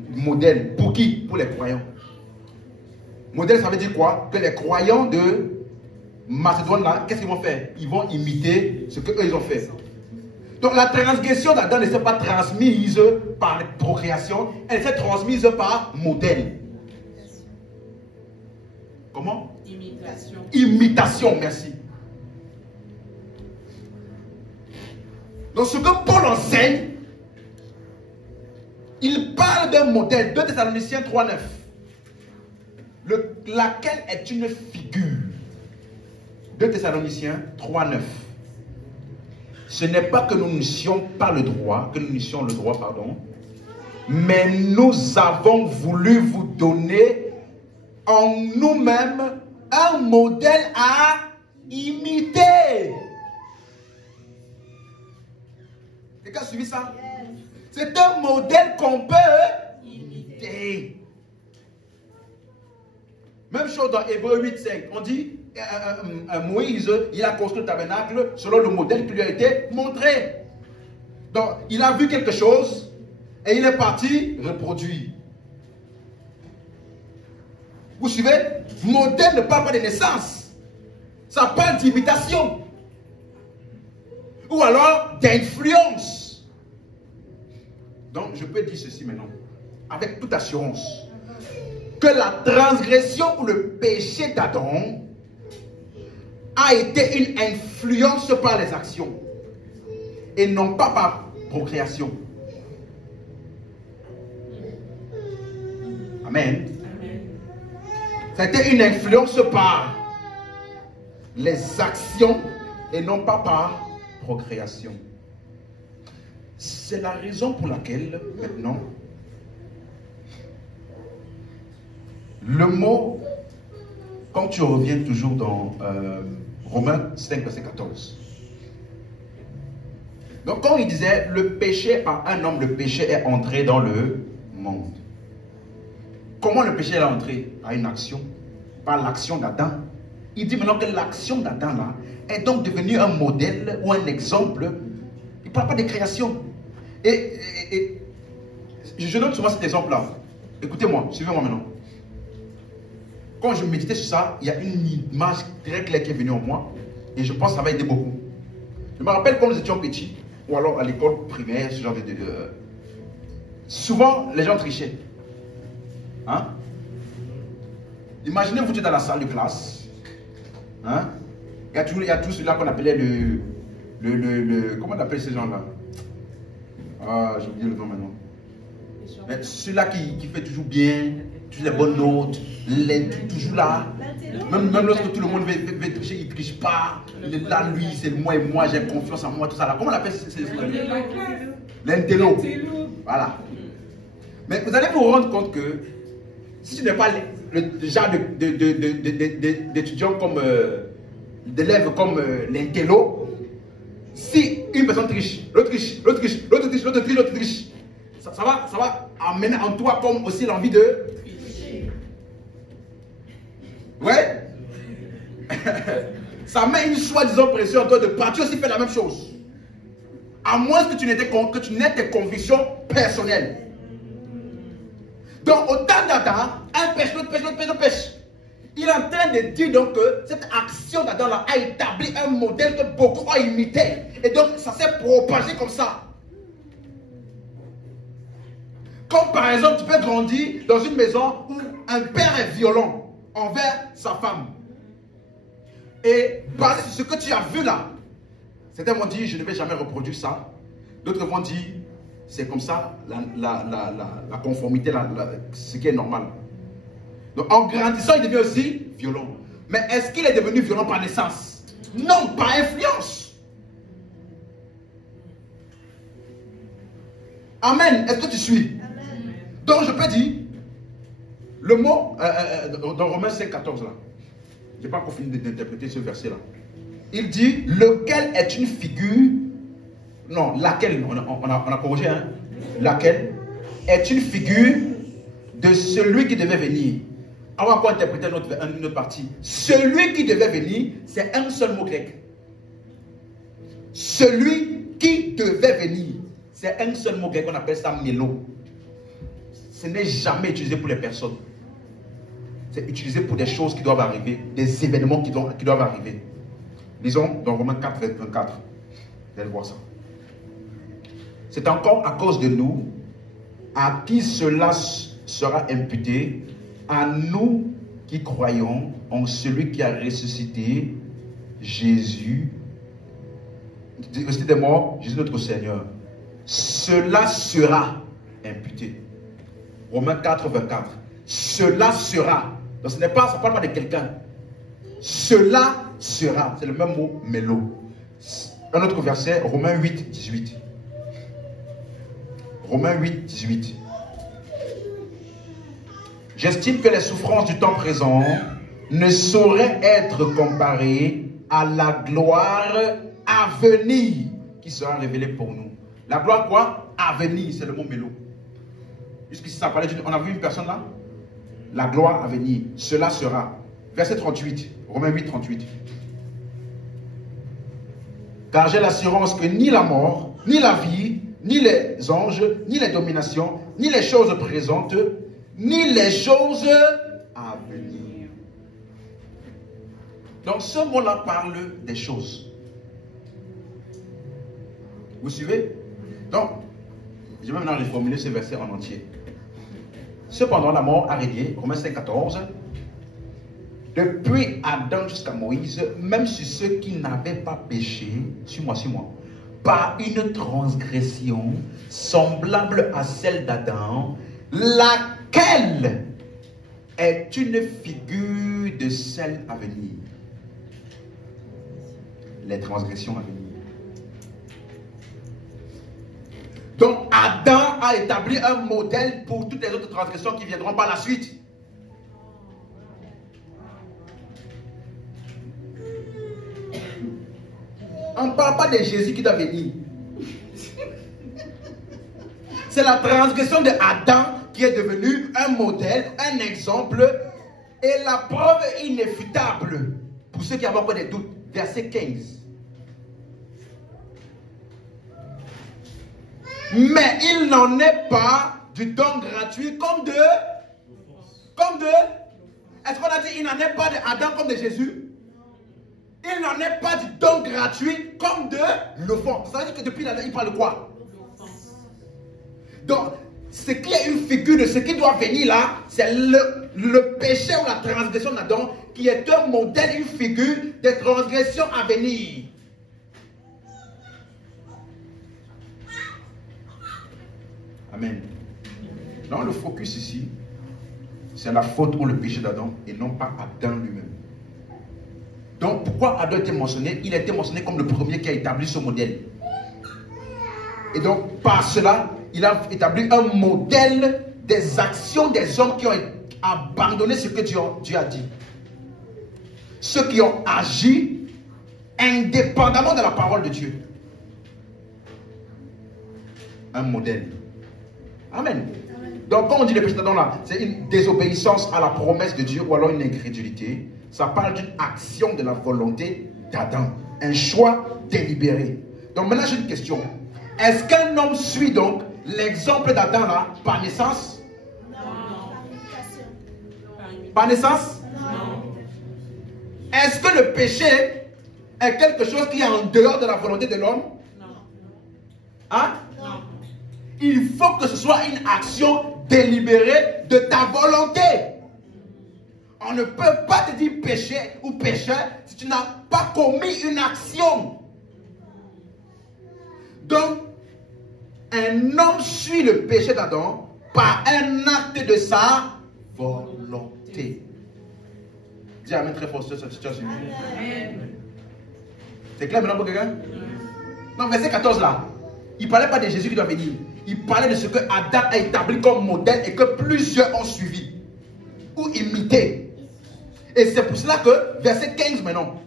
modèles. Pour qui? Pour les croyants. Modèle, ça veut dire quoi? Que les croyants de Macédoine, là, qu'est-ce qu'ils vont faire? Ils vont imiter ce qu'eux, ils ont fait. Donc la transgression d'Adam ne s'est pas transmise par procréation, elle s'est transmise par modèle. Comment? Imitation. Imitation, merci. Donc ce que Paul enseigne, il parle d'un modèle, 2 Thessaloniciens 3, 9. Laquelle est une figure. 2 Thessaloniciens 3, 9. Ce n'est pas que nous n'eussions pas le droit, mais nous avons voulu vous donner en nous-mêmes un modèle à imiter. Quelqu'un a suivi ça? C'est un modèle qu'on peut imiter. Même chose dans Hébreux 8:5. On dit, Moïse, il a construit le tabernacle selon le modèle qui lui a été montré. Donc, il a vu quelque chose et il est parti reproduire. Vous suivez? Modèle ne parle pas de naissance. Ça parle d'imitation. Ou alors d'influence. Donc, je peux dire ceci maintenant, avec toute assurance, que la transgression ou le péché d'Adam a été une influence par les actions et non pas par procréation. Amen. C'était une influence par les actions et non pas par procréation. C'est la raison pour laquelle, maintenant, le mot, quand tu reviens toujours dans Romains 5, verset 14. Donc, quand il disait, le péché par un homme, le péché est entré dans le monde. Comment le péché est entré? Par une action, par l'action d'Adam. Il dit maintenant que l'action d'Adam là est donc devenue un modèle ou un exemple. Il ne parle pas de création. Et je donne souvent cet exemple-là. Écoutez-moi, suivez-moi maintenant. Quand je méditais sur ça, il y a une image très claire qui est venue en moi. Et je pense que ça va aider beaucoup. Je me rappelle quand nous étions petits, ou alors à l'école primaire, ce genre de... Souvent, les gens trichaient. Hein? Imaginez, vous êtes dans la salle de classe. Hein? Il y a tout celui-là qu'on appelait comment on appelle ces gens-là? Ah, j'ai oublié le nom maintenant. Celui-là qui fait toujours bien, toujours les bonnes notes, toujours là. Même lorsque tout le monde veut tricher, il ne triche pas. Il est là, lui, c'est moi et moi, j'ai confiance en moi, tout ça là. Comment on appelle ces gens-là? L'intello. Voilà. Mais vous allez vous rendre compte que si tu n'es pas le genre d'étudiants comme d'élèves comme l'intello, si une personne triche, l'autre triche, l'autre triche, l'autre triche, l'autre triche, l'autre triche, ça va amener en toi comme aussi l'envie de tricher. Ouais. Ça met une soi-disant pression en toi de partir aussi faire la même chose. À moins que tu n'aies tes convictions personnelles. Donc, au temps d'Adam, un pêche, l'autre pêche, l'autre pêche, l'autre pêche. Il est en train de dire donc que cette action d'Adam a établi un modèle que beaucoup ont imité. Et donc, ça s'est propagé comme ça. Comme par exemple, tu peux grandir dans une maison où un père est violent envers sa femme. Et basé sur ce que tu as vu là, certains vont dire, je ne vais jamais reproduire ça. D'autres vont dire, c'est comme ça, la conformité, ce qui est normal. Donc en grandissant, il devient aussi violent. Mais est-ce qu'il est devenu violent par naissance? Non, par influence. Amen. Est-ce que tu suis? Amen. Donc je peux dire, le mot, dans Romains 5, 14 là, je n'ai pas encore fini d'interpréter ce verset là. Il dit, lequel est une figure, non, laquelle, on a corrigé, hein, laquelle est une figure de celui qui devait venir. On va encore interpréter une autre partie. Celui qui devait venir, c'est un seul mot grec. Celui qui devait venir, c'est un seul mot grec, on appelle ça mélo. Ce n'est jamais utilisé pour les personnes. C'est utilisé pour des choses qui doivent arriver, des événements qui doivent arriver. Lisons dans Romains 4, 24. Vous allez voir ça. C'est encore à cause de nous, à qui cela sera imputé, à nous qui croyons en celui qui a ressuscité Jésus, ressuscité des morts, Jésus notre Seigneur. Cela sera imputé. Romains 4, 24. Cela sera. Donc ce n'est pas, ça ne parle pas de quelqu'un. Cela sera. C'est le même mot, mélo. Un autre verset, Romains 8, 18. Romains 8, 18. J'estime que les souffrances du temps présent ne sauraient être comparées à la gloire à venir qui sera révélée pour nous. La gloire quoi? À venir, c'est le mot mélo. Jusqu'ici, ça parlait d'une... On a vu une personne là? La gloire à venir, cela sera. Verset 38, Romains 8, 38. Car j'ai l'assurance que ni la mort, ni la vie, ni les anges, ni les dominations, ni les choses présentes, ni les choses à venir. Donc ce mot-là parle des choses. Vous suivez? Donc, je vais maintenant reformuler ce verset en entier. Cependant, la mort a régné, Romains 5, 14, depuis Adam jusqu'à Moïse, même sur ceux qui n'avaient pas péché, suis-moi, par une transgression semblable à celle d'Adam, laquelle est une figure de celle à venir. Les transgressions à venir. Donc Adam a établi un modèle pour toutes les autres transgressions qui viendront par la suite. On ne parle pas de Jésus qui doit venir. C'est la transgression de Adam qui est devenue un modèle, un exemple et la preuve inéfutable pour ceux qui avaient encore des doutes. Verset 15. Mais il n'en est pas du don gratuit comme de... Est-ce qu'on a dit il n'en est pas de Adam comme de Jésus? Il n'en est pas du don gratuit comme de l'offense. Ça veut dire que depuis l'Adam, il parle de quoi? Donc, ce qui est une figure de ce qui doit venir là, c'est le péché ou la transgression d'Adam qui est un modèle, une figure des transgressions à venir. Amen. Donc le focus ici, c'est la faute ou le péché d'Adam et non pas Adam lui-même. Donc pourquoi Adam était mentionné? Il a été mentionné comme le premier qui a établi ce modèle. Et donc par cela, il a établi un modèle des actions des hommes qui ont abandonné ce que Dieu a dit. Ceux qui ont agi indépendamment de la parole de Dieu. Un modèle. Amen. Donc quand on dit le péché d'Adam là, c'est une désobéissance à la promesse de Dieu ou alors une incrédulité. Ça parle d'une action de la volonté d'Adam. Un choix délibéré. Donc maintenant j'ai une question. Est-ce qu'un homme suit donc l'exemple d'Adam là par naissance? Non. Par naissance? Non. Est-ce que le péché est quelque chose qui est en dehors de la volonté de l'homme? Non. Hein? Non. Il faut que ce soit une action délibérée de ta volonté. On ne peut pas te dire péché ou pécheur si tu n'as pas commis une action. Donc, un homme suit le péché d'Adam par un acte de sa volonté. Dis Amen très fort sur cette situation. C'est clair maintenant pour quelqu'un? Non, verset 14 là. Il ne parlait pas de Jésus qui doit venir. Il parlait de ce que Adam a établi comme modèle et que plusieurs ont suivi ou imité. Et c'est pour cela que, verset 15 maintenant.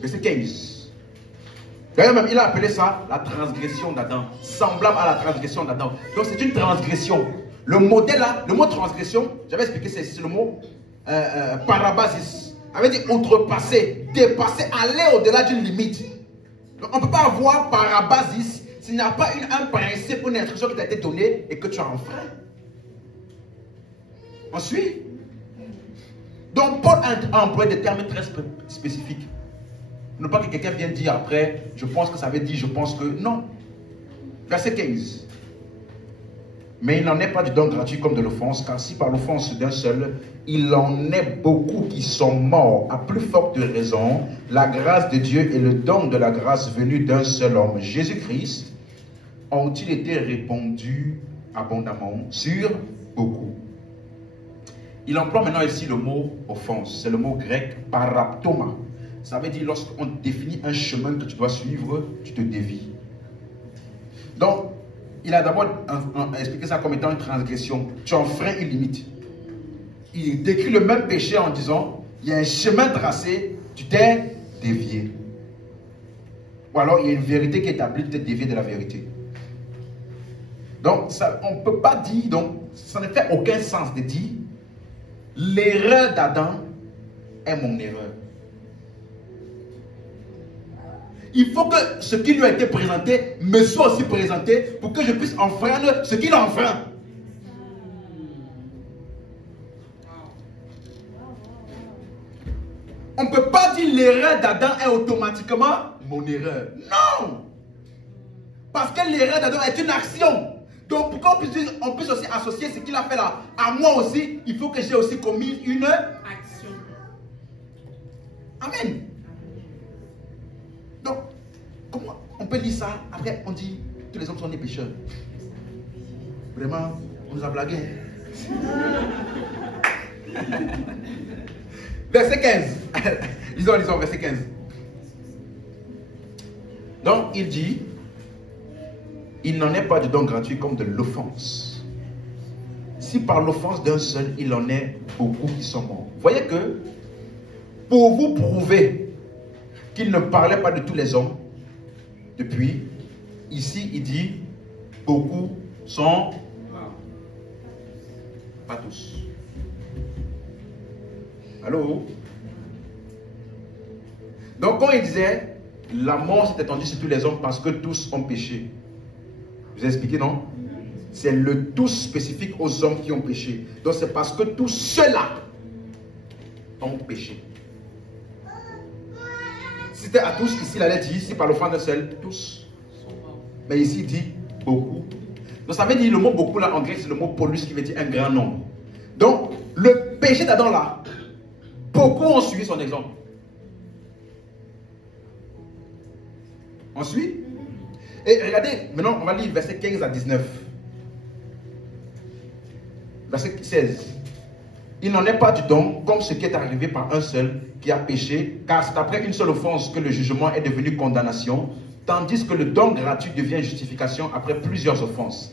Verset 15. D'ailleurs même, il a appelé ça la transgression d'Adam. Semblable à la transgression d'Adam. Donc c'est une transgression. Le modèle là, le mot transgression, j'avais expliqué, c'est le mot parabasis. Ça veut dire outrepasser, dépasser, aller au-delà d'une limite. Donc, on ne peut pas avoir parabasis s'il n'y a pas un principe ou une instruction qui t'a été donnée et que tu as enfreint. On suit? Donc Paul a employé des termes très spécifiques. Ne pas que quelqu'un vienne dire après, je pense que ça veut dire, je pense que... Non. Verset 15. Mais il n'en est pas du don gratuit comme de l'offense, car si par l'offense d'un seul, il en est beaucoup qui sont morts, à plus forte raison, la grâce de Dieu et le don de la grâce venu d'un seul homme, Jésus-Christ, ont-ils été répandus abondamment sur beaucoup. Il emploie maintenant ici le mot offense, c'est le mot grec paraptoma. Ça veut dire lorsqu'on définit un chemin que tu dois suivre, tu te dévies. Donc, il a d'abord expliqué ça comme étant une transgression. Tu enfreins une limite. Il décrit le même péché en disant, il y a un chemin tracé, tu t'es dévié. Ou alors il y a une vérité qui est établie, tu t'es dévié de la vérité. Donc ça, on ne peut pas dire, donc ça ne fait aucun sens de dire, l'erreur d'Adam est mon erreur. Il faut que ce qui lui a été présenté me soit aussi présenté pour que je puisse enfreindre ce qu'il a enfreint. On ne peut pas dire l'erreur d'Adam est automatiquement mon erreur. Non! Parce que l'erreur d'Adam est une action. Donc pour qu'on puisse aussi associer ce qu'il a fait là à moi aussi, il faut que j'ai aussi commis une action. Amen. Donc, comment on peut lire ça? Après, on dit, tous les hommes sont des pécheurs. Vraiment, on nous a blagué. Verset 15. lisons, verset 15. Donc, il dit, il n'en est pas de don gratuit comme de l'offense. Si par l'offense d'un seul, il en est beaucoup qui sont morts. Voyez que, pour vous prouver qu'il ne parlait pas de tous les hommes, depuis, ici, il dit, beaucoup sont morts. Pas tous. Allô? Donc, quand il disait, la mort s'est étendue sur tous les hommes parce que tous ont péché. Je vous ai expliqué, non? C'est le tous spécifique aux hommes qui ont péché. Donc, c'est parce que tous ceux-là ont péché. Si c'était à tous, ici, il allait dire, si par le fond d'un seul, tous. Mais ici, il dit beaucoup. Donc, ça veut dire, le mot beaucoup, là, en grec, c'est le mot polus qui veut dire un grand nombre. Donc, le péché d'Adam, là, beaucoup ont suivi son exemple. Ensuite, et regardez, maintenant on va lire verset 15 à 19. Verset 16. Il n'en est pas du don comme ce qui est arrivé par un seul qui a péché, car c'est après une seule offense que le jugement est devenu condamnation, tandis que le don gratuit devient justification après plusieurs offenses.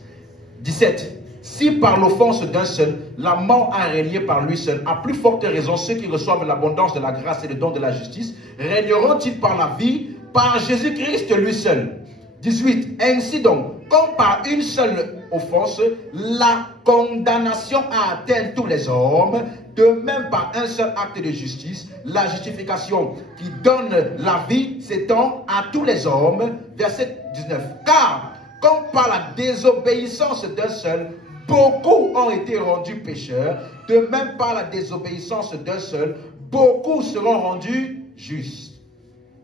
17. Si par l'offense d'un seul, la mort a régné par lui seul, à plus forte raison, ceux qui reçoivent l'abondance de la grâce et le don de la justice, régneront-ils par la vie, par Jésus-Christ lui seul. 18. Ainsi donc, comme par une seule offense, la condamnation a atteint tous les hommes, de même par un seul acte de justice, la justification qui donne la vie s'étend à tous les hommes. Verset 19. Car, comme par la désobéissance d'un seul, beaucoup ont été rendus pécheurs, de même par la désobéissance d'un seul, beaucoup seront rendus justes.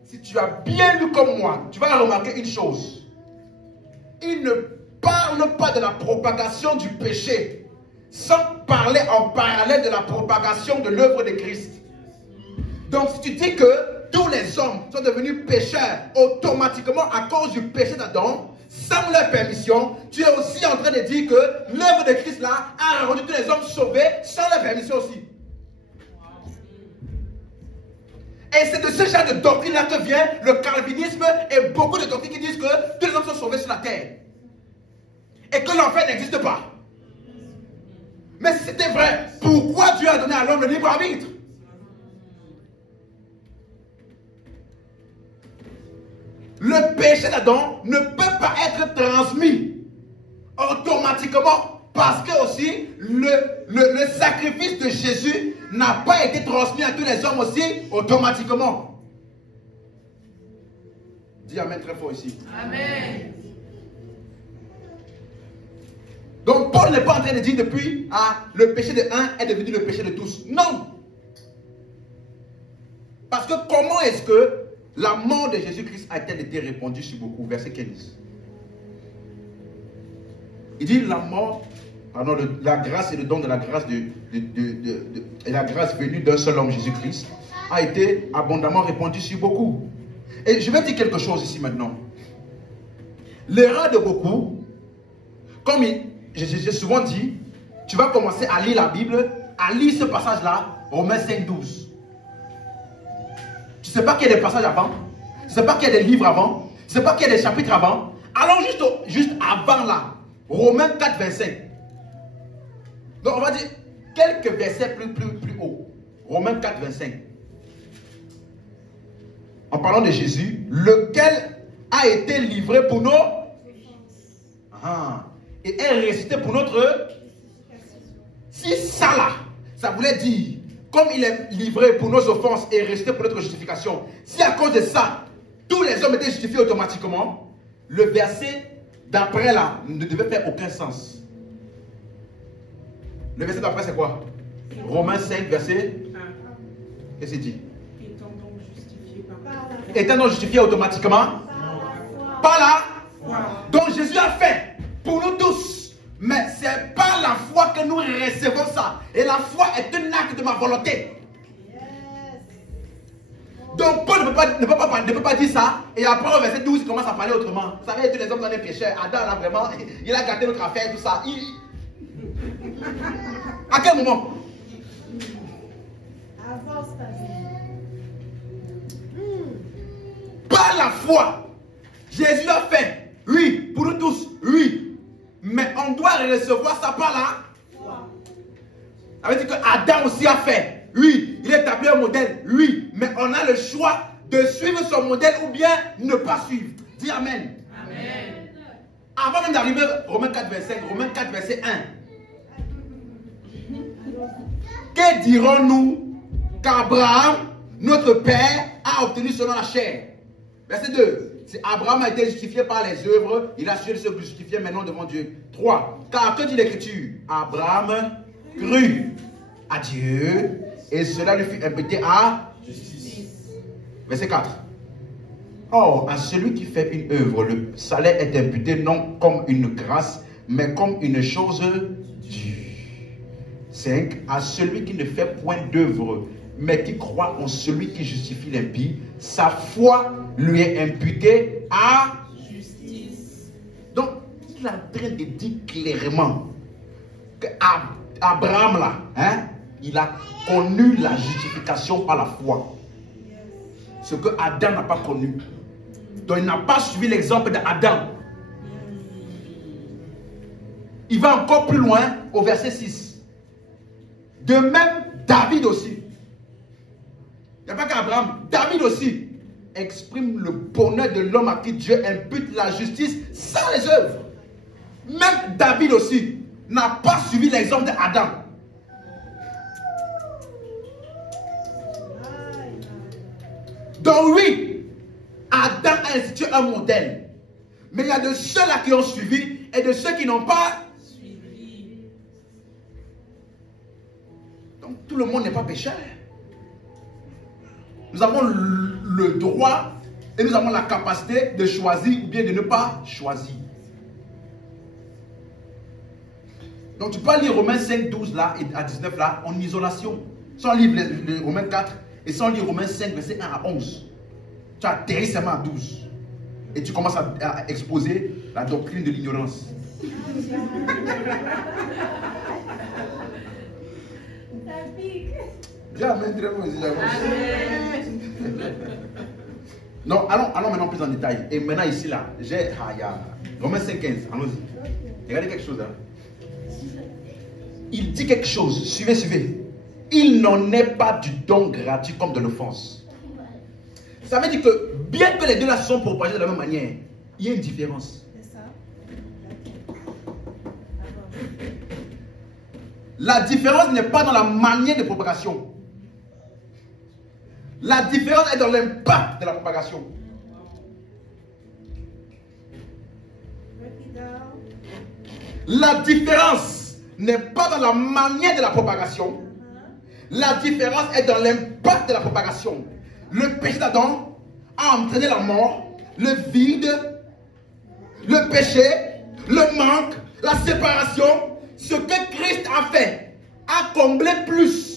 Si tu as bien lu comme moi, tu vas remarquer une chose. Il ne parle pas de la propagation du péché sans parler en parallèle de la propagation de l'œuvre de Christ. Donc si tu dis que tous les hommes sont devenus pécheurs automatiquement à cause du péché d'Adam, sans leur permission, tu es aussi en train de dire que l'œuvre de Christ là a rendu tous les hommes sauvés sans leur permission aussi. Et c'est de ce genre de doctrine-là que vient le calvinisme et beaucoup de doctrines qui disent que tous les hommes sont sauvés sur la terre. Et que l'enfer n'existe pas. Mais si c'était vrai, pourquoi Dieu a donné à l'homme le libre arbitre? Le péché d'Adam ne peut pas être transmis automatiquement parce que aussi le sacrifice de Jésus n'a pas été transmis à tous les hommes aussi automatiquement. Dis Amen très fort ici. Amen. Donc Paul n'est pas en train de dire depuis, le péché de un est devenu le péché de tous. Non. Parce que comment est-ce que la mort de Jésus-Christ a-t-elle été répandue sur beaucoup? Verset 15. Il dit la mort, pardon, la grâce et le don de la grâce et la grâce venue d'un seul homme, Jésus-Christ, a été abondamment répandue sur beaucoup. Et je vais dire quelque chose ici maintenant. L'erreur de beaucoup, comme j'ai souvent dit, tu vas commencer à lire la Bible, à lire ce passage-là, Romains 5, 12. Tu ne sais pas qu'il y a des passages avant, tu ne sais pas qu'il y a des livres avant, tu ne sais pas qu'il y a des chapitres avant. Allons juste avant là. Romains 4, 25. Donc on va dire quelques versets plus haut. Romains 4, 25. En parlant de Jésus, lequel a été livré pour nos et est ressuscité pour notre. Si ça là, ça voulait dire, comme il est livré pour nos offenses et ressuscité pour notre justification, si à cause de ça, tous les hommes étaient justifiés automatiquement, le verset d'après là ne devait faire aucun sens. Le verset d'après c'est quoi? Romains 5, verset 1. Qu'est-ce qu'il dit? Étant donc justifié automatiquement par la foi. Donc Jésus a fait pour nous tous. Mais c'est par la foi que nous recevons ça. Et la foi est un acte de ma volonté. Donc Paul ne peut pas dire ça. Et après au verset 12 il commence à parler autrement. Vous savez, tous les hommes sont des pécheurs. Adam là vraiment, il a gâté notre affaire, tout ça. À quel moment? Par la foi, Jésus a fait, oui, pour nous tous, oui. Mais on doit recevoir ça par la foi. Ça veut dire que Adam aussi a fait, oui, il a établi un modèle, oui. Mais on a le choix de suivre son modèle ou bien ne pas suivre. Dis Amen. Amen. Avant même d'arriver Romains 4, verset 5, Romains 4, verset 1. Que dirons-nous qu'Abraham, notre père, a obtenu selon la chair? Verset 2. Si Abraham a été justifié par les œuvres, il a su se justifier maintenant devant Dieu. 3. Car que dit l'Écriture? Abraham crut à Dieu et cela lui fut imputé à justice. Verset 4. Or, à celui qui fait une œuvre, le salaire est imputé non comme une grâce, mais comme une chose due. 5. À celui qui ne fait point d'œuvre, mais qui croit en celui qui justifie l'impie, sa foi lui est imputée à justice. Donc, il est en train de dire clairement que Abraham là, hein, il a connu la justification par la foi. Ce que Adam n'a pas connu. Donc, il n'a pas suivi l'exemple d'Adam. Il va encore plus loin au verset 6. De même, David aussi. Il n'y a pas qu'Abraham, David aussi exprime le bonheur de l'homme à qui Dieu impute la justice sans les œuvres. Même David aussi n'a pas suivi l'exemple d'Adam. Donc oui, Adam a institué un modèle. Mais il y a de ceux-là qui ont suivi et de ceux qui n'ont pas suivi. Donc tout le monde n'est pas pécheur. Nous avons le droit et nous avons la capacité de choisir ou bien de ne pas choisir. Donc tu peux lire Romains 5, 12 là et à 19 là en isolation. Sans lire les Romains 4 et sans lire Romains 5, verset 1 à 11. Tu atterris seulement à 12. Et tu commences à exposer la doctrine de l'ignorance. Non, allons maintenant plus en détail. Et maintenant ici là, j'ai Romains 5, 15. Allons-y. Regardez quelque chose là. Il dit quelque chose. Suivez. Il n'en est pas du don gratuit comme de l'offense. Ça veut dire que bien que les deux là sont propagés de la même manière, il y a une différence. La différence n'est pas dans la manière de propagation. La différence est dans l'impact de la propagation. La différence n'est pas dans la manière de la propagation. La différence est dans l'impact de la propagation. Le péché d'Adam a entraîné la mort, le vide, le péché, le manque, la séparation. Ce que Christ a fait a comblé plus.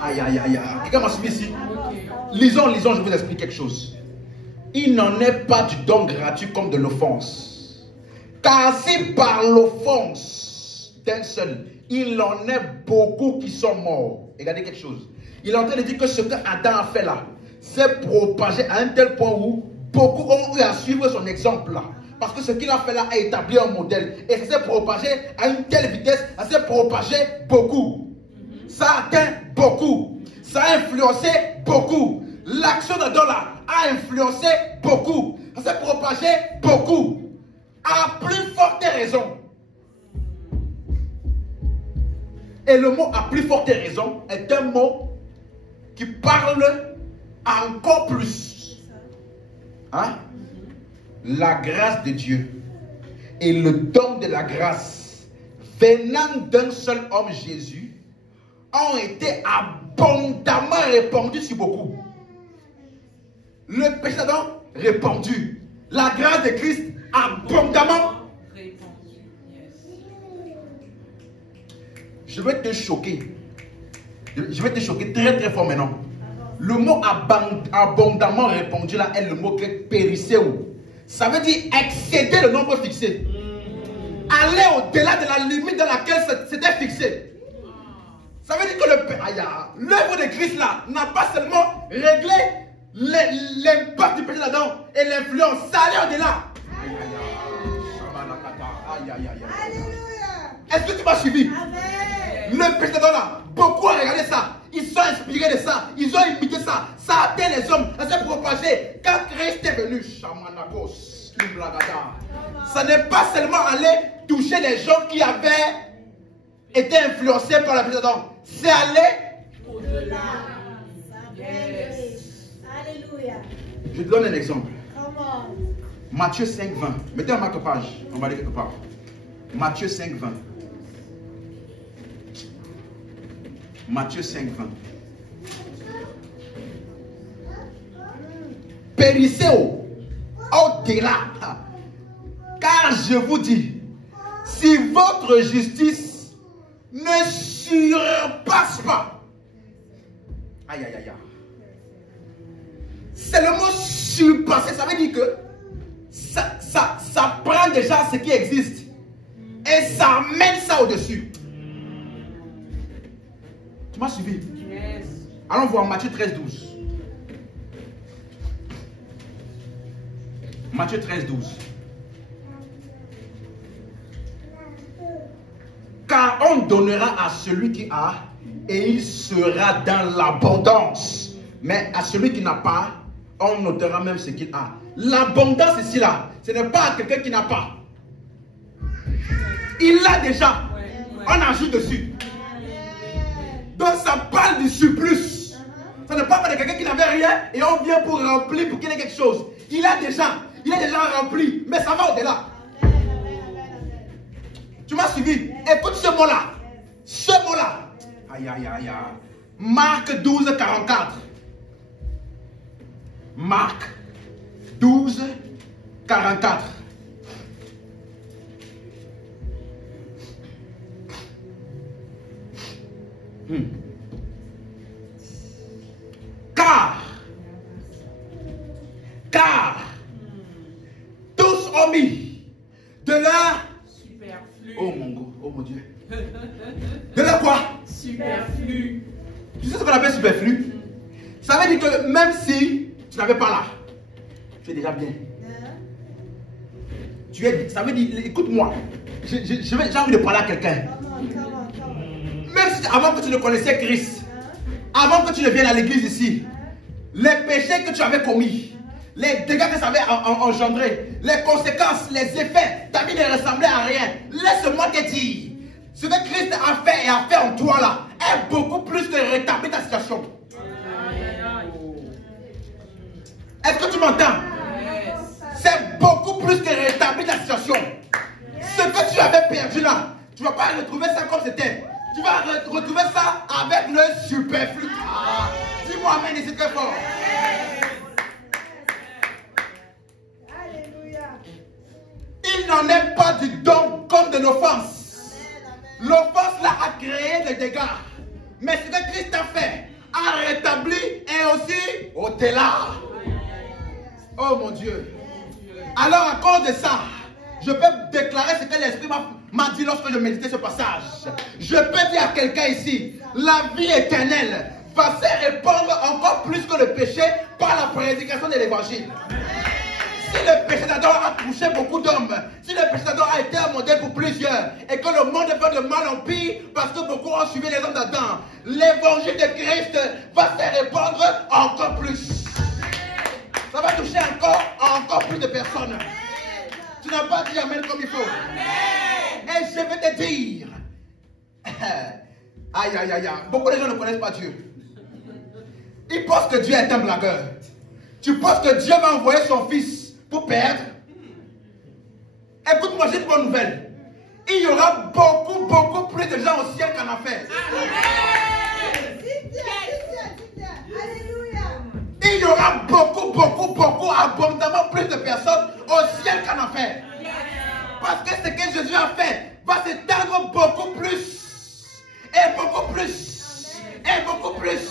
Aïe, aïe, aïe, aïe. Quelqu'un m'a suivi ici? Lisons, je vous explique quelque chose. Il n'en est pas du don gratuit comme de l'offense. Car si par l'offense d'un seul, il en est beaucoup qui sont morts. Regardez quelque chose. Il est en train de dire que ce que Adam a fait là, s'est propagé à un tel point où beaucoup ont eu à suivre son exemple là. Parce que ce qu'il a fait là a établi un modèle. Et ça s'est propagé à une telle vitesse, ça s'est propagé beaucoup. Ça a atteint beaucoup. Ça a influencé beaucoup. L'action d'Adam là a influencé beaucoup. Ça s'est propagé beaucoup. À plus forte raison. Et le mot à plus forte raison est un mot qui parle encore plus. Hein? La grâce de Dieu et le don de la grâce venant d'un seul homme, Jésus, ont été abondamment répandus sur beaucoup. Le péché d'Adam répandu. La grâce de Christ abondamment répandue. Je vais te choquer. Je vais te choquer très très fort maintenant. Le mot abondamment répandu là est le mot grec périsséo. Ça veut dire excéder le nombre fixé. Aller au-delà de la limite dans laquelle c'était fixé. Ça veut dire que l'œuvre de Christ là n'a pas seulement réglé l'impact du péché d'Adam et l'influence. Ça allait au-delà. Est-ce que tu m'as suivi? Le péché d'Adam là, beaucoup ont regardé ça. Ils sont inspirés de ça. Ils ont imité ça. Ça a atteint les hommes. Ça s'est propagé. Quand Christ est venu, ça n'est pas seulement aller toucher les gens qui avaient été influencés par la péché d'Adam. C'est aller au-delà. Alléluia. Je te donne un exemple. Matthieu 5, 20. Mettez en marque-page. On va aller quelque part. Matthieu 5, 20. Matthieu 5, 20. Périssez au-delà. Car je vous dis, si votre justice ne surpasse pas. Aïe, aïe, aïe. C'est le mot surpasser. Ça veut dire que ça prend déjà ce qui existe et ça amène ça au-dessus. Tu m'as suivi? Yes. Allons voir Matthieu 13, 12. Matthieu 13, 12. Car on donnera à celui qui a et il sera dans l'abondance. Mais à celui qui n'a pas, on notera même ce qu'il a. L'abondance ici là, ce n'est pas à quelqu'un qui n'a pas. Il l'a déjà. On ajoute dessus. Donc ça parle du surplus. Ça ne parle pas de quelqu'un qui n'avait rien et on vient pour remplir pour qu'il ait quelque chose. Il a déjà rempli, mais ça va au-delà. Tu m'as suivi? Écoute ce mot-là. Ce mot-là. Aïe, aïe, aïe, aïe. Marc 12, 44. Marc 12, 44. Car tous ont mis de leur superflu. Oh mon Dieu. De leur quoi? Superflu. Tu sais ce qu'on appelle superflu? Ça veut dire que même si tu n'avais pas là, tu es déjà bien. Ça veut dire, écoute-moi, j'ai envie de parler à quelqu'un. Même si avant que tu ne connaissais Christ, avant que tu ne viennes à l'église ici, les péchés que tu avais commis, les dégâts que ça avait engendré, les conséquences, les effets, ta vie ne ressemblait à rien. Laisse-moi te dire, ce que Christ a fait et a fait en toi là, est beaucoup plus que rétablir ta situation. Est-ce que tu m'entends? C'est beaucoup plus que rétablir ta situation. Ce que tu avais perdu là, tu ne vas pas retrouver ça comme c'était. Tu vas retrouver ça avec le superflu. Dis-moi amen et c'est très fort. Il n'en est pas du don comme de l'offense. L'offense là a créé des dégâts. Mais ce que Christ a fait, a rétabli et aussi au-delà. Oh mon Dieu. Alors à cause de ça, je peux déclarer ce que l'Esprit m'a dit lorsque je méditais ce passage. Je peux dire à quelqu'un ici, la vie éternelle va se répandre encore plus que le péché par la prédication de l'évangile. Si le péché d'Adam a touché beaucoup d'hommes, si le péché d'Adam a été un modèle pour plusieurs, et que le monde fait de mal en pire parce que beaucoup ont suivi les hommes d'Adam, l'évangile de Christ va se répandre encore plus. Ça va toucher encore plus de personnes. Tu n'as pas dit amen comme il faut. Et je vais te dire, aïe aïe aïe aïe, beaucoup de gens ne connaissent pas Dieu. Ils pensent que Dieu est un blagueur. Tu penses que Dieu va envoyer son fils pour perdre? Écoute-moi, j'ai une bonne nouvelle. Il y aura beaucoup plus de gens au ciel qu'en enfer. Il y aura beaucoup, abondamment plus de personnes au ciel qu'en enfer. Parce que ce que Jésus a fait va s'étendre beaucoup plus. Et beaucoup plus. Et beaucoup plus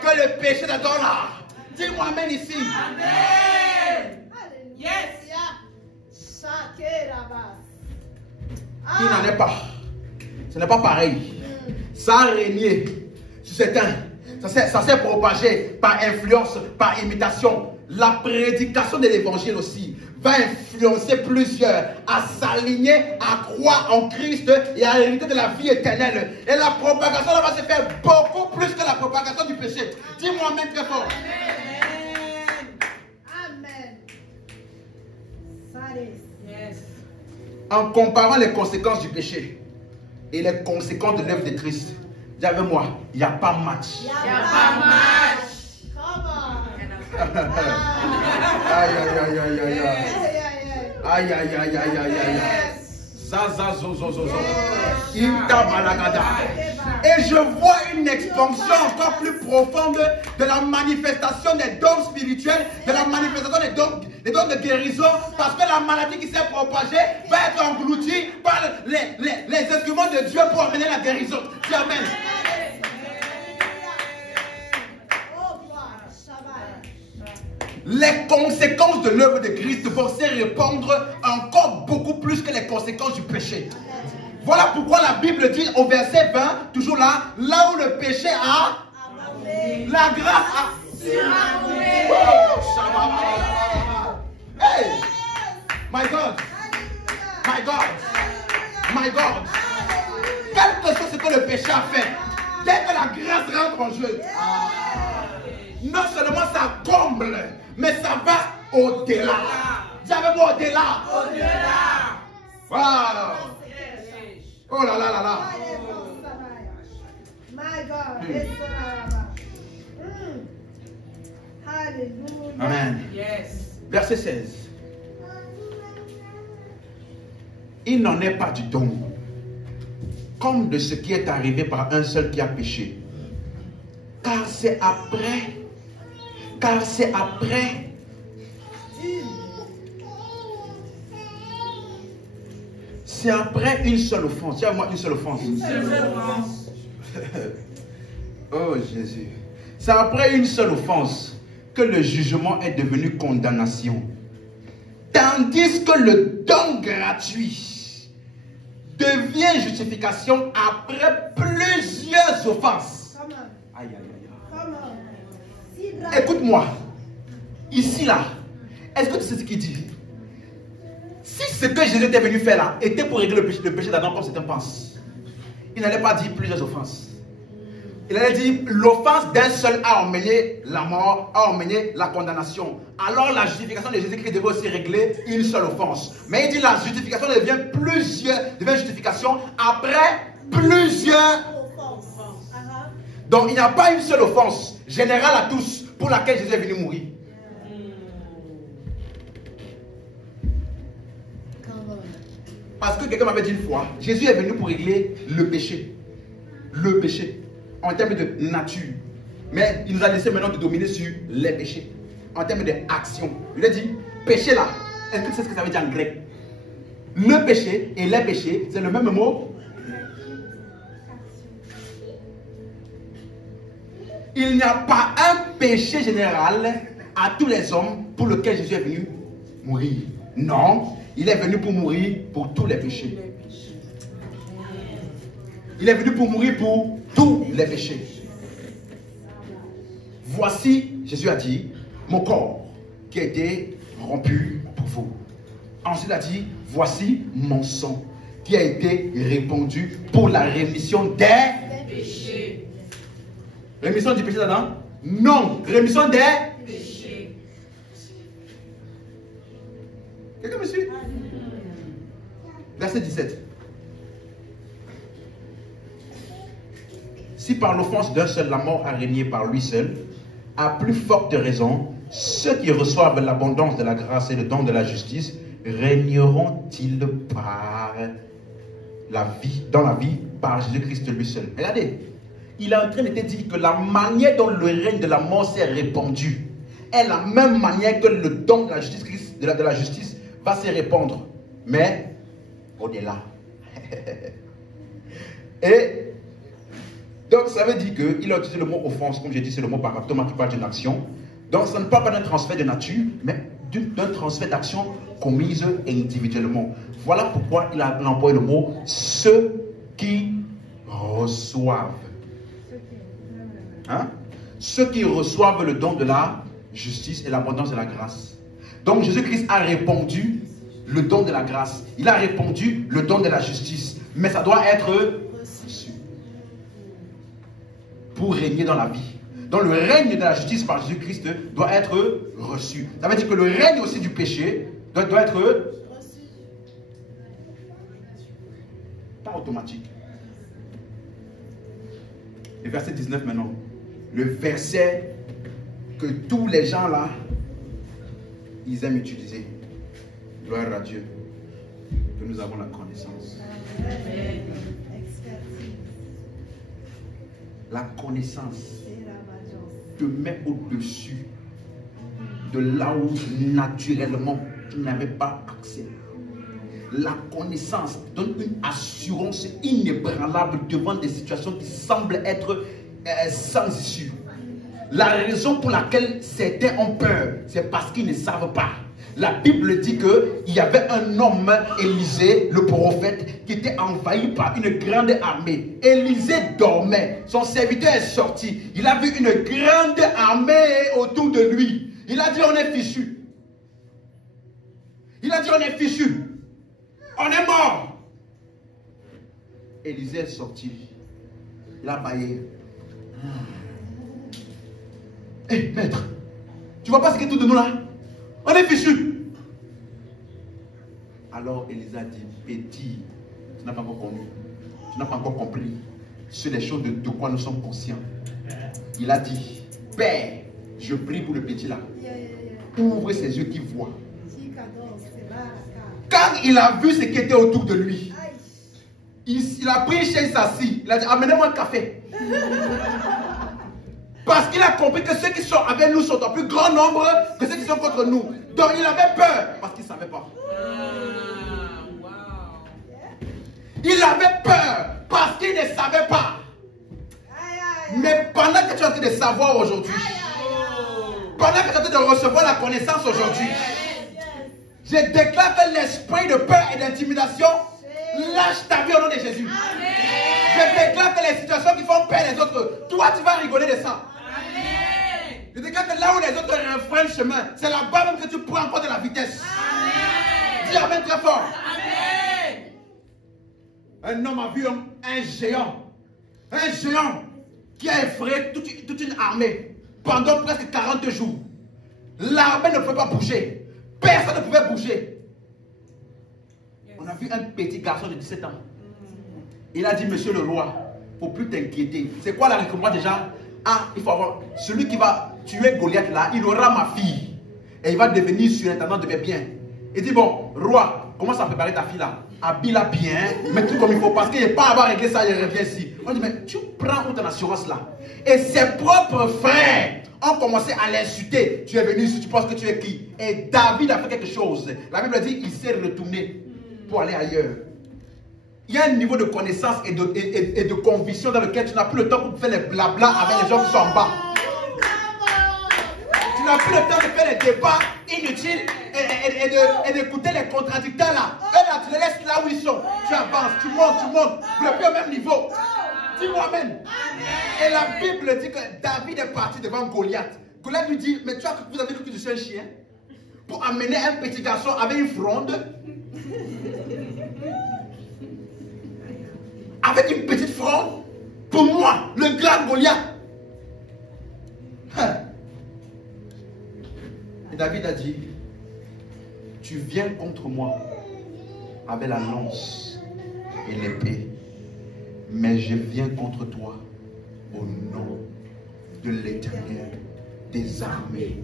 que le péché d'Adam là. Dis-moi amen ici. Amen. Yes. Il n'en est pas. Ce n'est pas pareil. Ça a régné sur certains. Ça s'est propagé par influence, par imitation. La prédication de l'évangile aussi va influencer plusieurs à s'aligner, à croire en Christ et à hériter de la vie éternelle. Et la propagation là va se faire beaucoup plus que la propagation du péché. Dis-moi amen très fort. Amen. Yes. En comparant les conséquences du péché et les conséquences de l'œuvre de Christ, dis avec moi, il n'y a pas match. Il n'y a pas match. Come on. Aïe aïe aïe aïe aïe aïe. Aïe aïe aïe aïe aïe aïe. Zaza zo zo zo zo. Ita balagada. Et je vois une expansion encore plus profonde de la manifestation des dons spirituels, de la manifestation des dons de guérison, parce que la maladie qui s'est propagée va être engloutie par les instruments de Dieu pour amener la guérison. Dis amen. Les conséquences de l'œuvre de Christ vont se répandre encore beaucoup plus que les conséquences du péché. Voilà pourquoi la Bible dit au verset 20, toujours là, là où le péché a, la grâce a surabondé. Hey! My God! My God! My God! Quelque chose que le péché a fait, dès que la grâce rentre en jeu, non seulement ça comble, mais ça va au-delà. Dis avec moi au-delà. Au-delà. Wow. Oh là là là là. My God. Hallelujah. Amen. Yes. Verset 16. Il n'en est pas du don, comme de ce qui est arrivé par un seul qui a péché. Car c'est après une seule offense. Tiens-moi une seule offense. Oh Jésus. C'est après une seule offense que le jugement est devenu condamnation. Tandis que le don gratuit devient justification après plusieurs offenses. Aïe, aïe, aïe. Écoute-moi. Ici, là. Est-ce que tu sais ce qu'il dit? Si ce que Jésus était venu faire là était pour régler le péché d'Adam comme certains pensent, il n'allait pas dire plusieurs offenses. Il allait dire l'offense d'un seul a emmené la mort, a emmené la condamnation. Alors la justification de Jésus-Christ devait aussi régler une seule offense. Mais il dit la justification devient justification après plusieurs offenses. Donc il n'y a pas une seule offense générale à tous pour laquelle Jésus est venu mourir. Parce que quelqu'un m'avait dit une fois, Jésus est venu pour régler le péché. Le péché. En termes de nature. Mais il nous a laissé maintenant de dominer sur les péchés. En termes d'action. Il a dit, péché là. Est-ce que tu sais ce que ça veut dire en grec? Le péché et les péchés, c'est le même mot. Il n'y a pas un péché général à tous les hommes pour lequel Jésus est venu mourir. Non. Il est venu pour mourir pour tous les péchés. Il est venu pour mourir pour tous les péchés. Voici, Jésus a dit, mon corps qui a été rompu vous. Ensuite, il a dit, voici mon sang qui a été répandu pour la rémission des Péché. Rémission du péché d'Adam? Non, rémission des Péché. Quelqu'un me suit? Verset 17. Si par l'offense d'un seul la mort a régné par lui seul, à plus forte raison, ceux qui reçoivent l'abondance de la grâce et le don de la justice régneront-ils par la vie, dans la vie par Jésus-Christ lui seul. Regardez, il est en train de te dire que la manière dont le règne de la mort s'est répandu est la même manière que le don de la justice, de la justice va se répandre, mais au-delà. Et donc ça veut dire qu'il a utilisé le mot offense, comme j'ai dit, c'est le mot paratoma qui parle d'une action. Donc ça ne parle pas d'un transfert de nature, mais d'un transfert d'action commise individuellement. Voilà pourquoi il a employé le mot ceux qui reçoivent. Hein? Ceux qui reçoivent le don de la justice et l'abondance de la grâce. Donc Jésus-Christ a répandu le don de la grâce. Il a répandu le don de la justice. Mais ça doit être reçu pour régner dans la vie. Donc le règne de la justice par Jésus-Christ doit être reçu. Ça veut dire que le règne aussi du péché doit être reçu. Pas automatique. Le verset 19 maintenant. Le verset que tous les gens là, ils aiment utiliser. Gloire à Dieu. Que nous avons la connaissance. Amen. La connaissance te met au-dessus de là où naturellement tu n'avais pas accès. La connaissance donne une assurance inébranlable devant des situations qui semblent être sans issue. La raison pour laquelle certains ont peur, c'est parce qu'ils ne savent pas. La Bible dit qu'il y avait un homme, Élisée, le prophète, qui était envahi par une grande armée. Élisée dormait. Son serviteur est sorti. Il a vu une grande armée autour de lui. Il a dit, on est fichu. Il a dit, on est fichu. On est mort. Élisée est sorti. Il a baillé. Hé, maître, tu vois pas ce qui est tout de nous là? On est fichu. Alors Élisée a dit, petit, tu n'as pas encore connu, tu n'as pas encore compris sur les choses de quoi nous sommes conscients. Il a dit, Père, je prie pour le petit là. Ouvre ses yeux qu'il voit. Quand il a vu ce qui était autour de lui, il a pris une chaise assis. Il a dit, amenez-moi un café. Parce qu'il a compris que ceux qui sont avec nous sont en plus grand nombre que ceux qui sont contre nous. Donc il avait peur parce qu'il ne savait pas. Il avait peur parce qu'il ne savait pas. Mais pendant que tu es en train de savoir aujourd'hui, pendant que tu es en train de recevoir la connaissance aujourd'hui, je déclare que l'esprit de peur et d'intimidation lâche ta vie au nom de Jésus. Je déclare que les situations qui font peur les autres, toi tu vas rigoler de ça. Je déclare que là où les autres refraient le chemin, c'est là-bas même que tu prends encore de la vitesse. Dis amen très fort. Un homme a vu un géant qui a effrayé toute une armée pendant presque 40 jours. L'armée ne pouvait pas bouger. Personne ne pouvait bouger. On a vu un petit garçon de 17 ans. Il a dit, monsieur le roi, il ne faut plus t'inquiéter. C'est quoi la récompense déjà? Ah, il faut avoir celui qui va tuer Goliath là, il aura ma fille. Et il va devenir surintendant de mes biens. Il dit, bon, roi, commence à préparer ta fille là. Habille-la bien, mets tout comme il faut. Parce qu'il n'est pas à avoir réglé ça, il revient ici. On dit, mais tu prends où ton assurance là? Et ses propres frères ont commencé à l'insulter. Tu es venu ici, tu penses que tu es qui? Et David a fait quelque chose. La Bible dit, il s'est retourné pour aller ailleurs. Il y a un niveau de connaissance et de conviction dans lequel tu n'as plus le temps pour faire les blabla avec les gens qui sont en bas. Tu n'as plus le temps de faire les débats inutiles et d'écouter les contradicteurs là. Eux là, tu les laisses là où ils sont. Tu avances, tu montes, vous n'êtes plus au même niveau. Dis-moi amen. Et la Bible dit que David est parti devant Goliath. Goliath lui dit, mais vous avez cru que je suis un chien? pour amener un petit garçon avec une fronde, avec une petite fronde, pour moi, le grand Goliath. Et David a dit, tu viens contre moi avec la lance et l'épée, mais je viens contre toi au nom de l'Éternel des armées.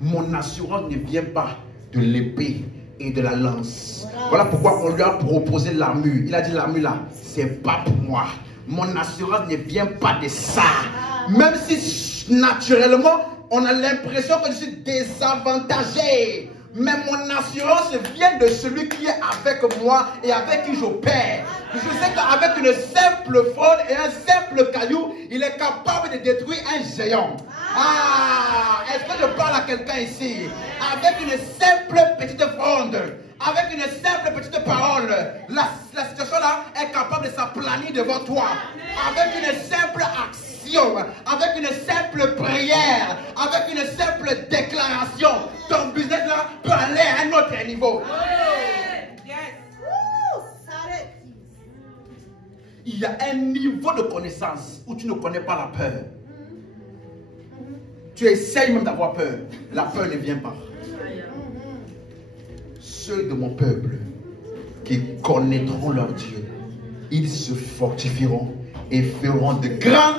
Mon assurance ne vient pas de l'épée et de la lance. Voilà pourquoi on lui a proposé l'armure. Il a dit l'armure là, c'est pas pour moi. Mon assurance ne vient pas de ça. Même si naturellement on a l'impression que je suis désavantagé. Mais mon assurance vient de celui qui est avec moi et avec qui j'opère. Je sais qu'avec une simple fronde et un simple caillou, il est capable de détruire un géant. Ah, est-ce que je parle à quelqu'un ici? Avec une simple petite fronde, avec une simple petite parole, la situation là est capable de s'aplanir devant toi. Avec une simple action, avec une simple prière, avec une simple déclaration, ton business là peut aller à un autre niveau. Il y a un niveau de connaissance où tu ne connais pas la peur. Tu essayes même d'avoir peur. La peur ne vient pas. Ceux de mon peuple qui connaîtront leur Dieu, ils se fortifieront et feront de grands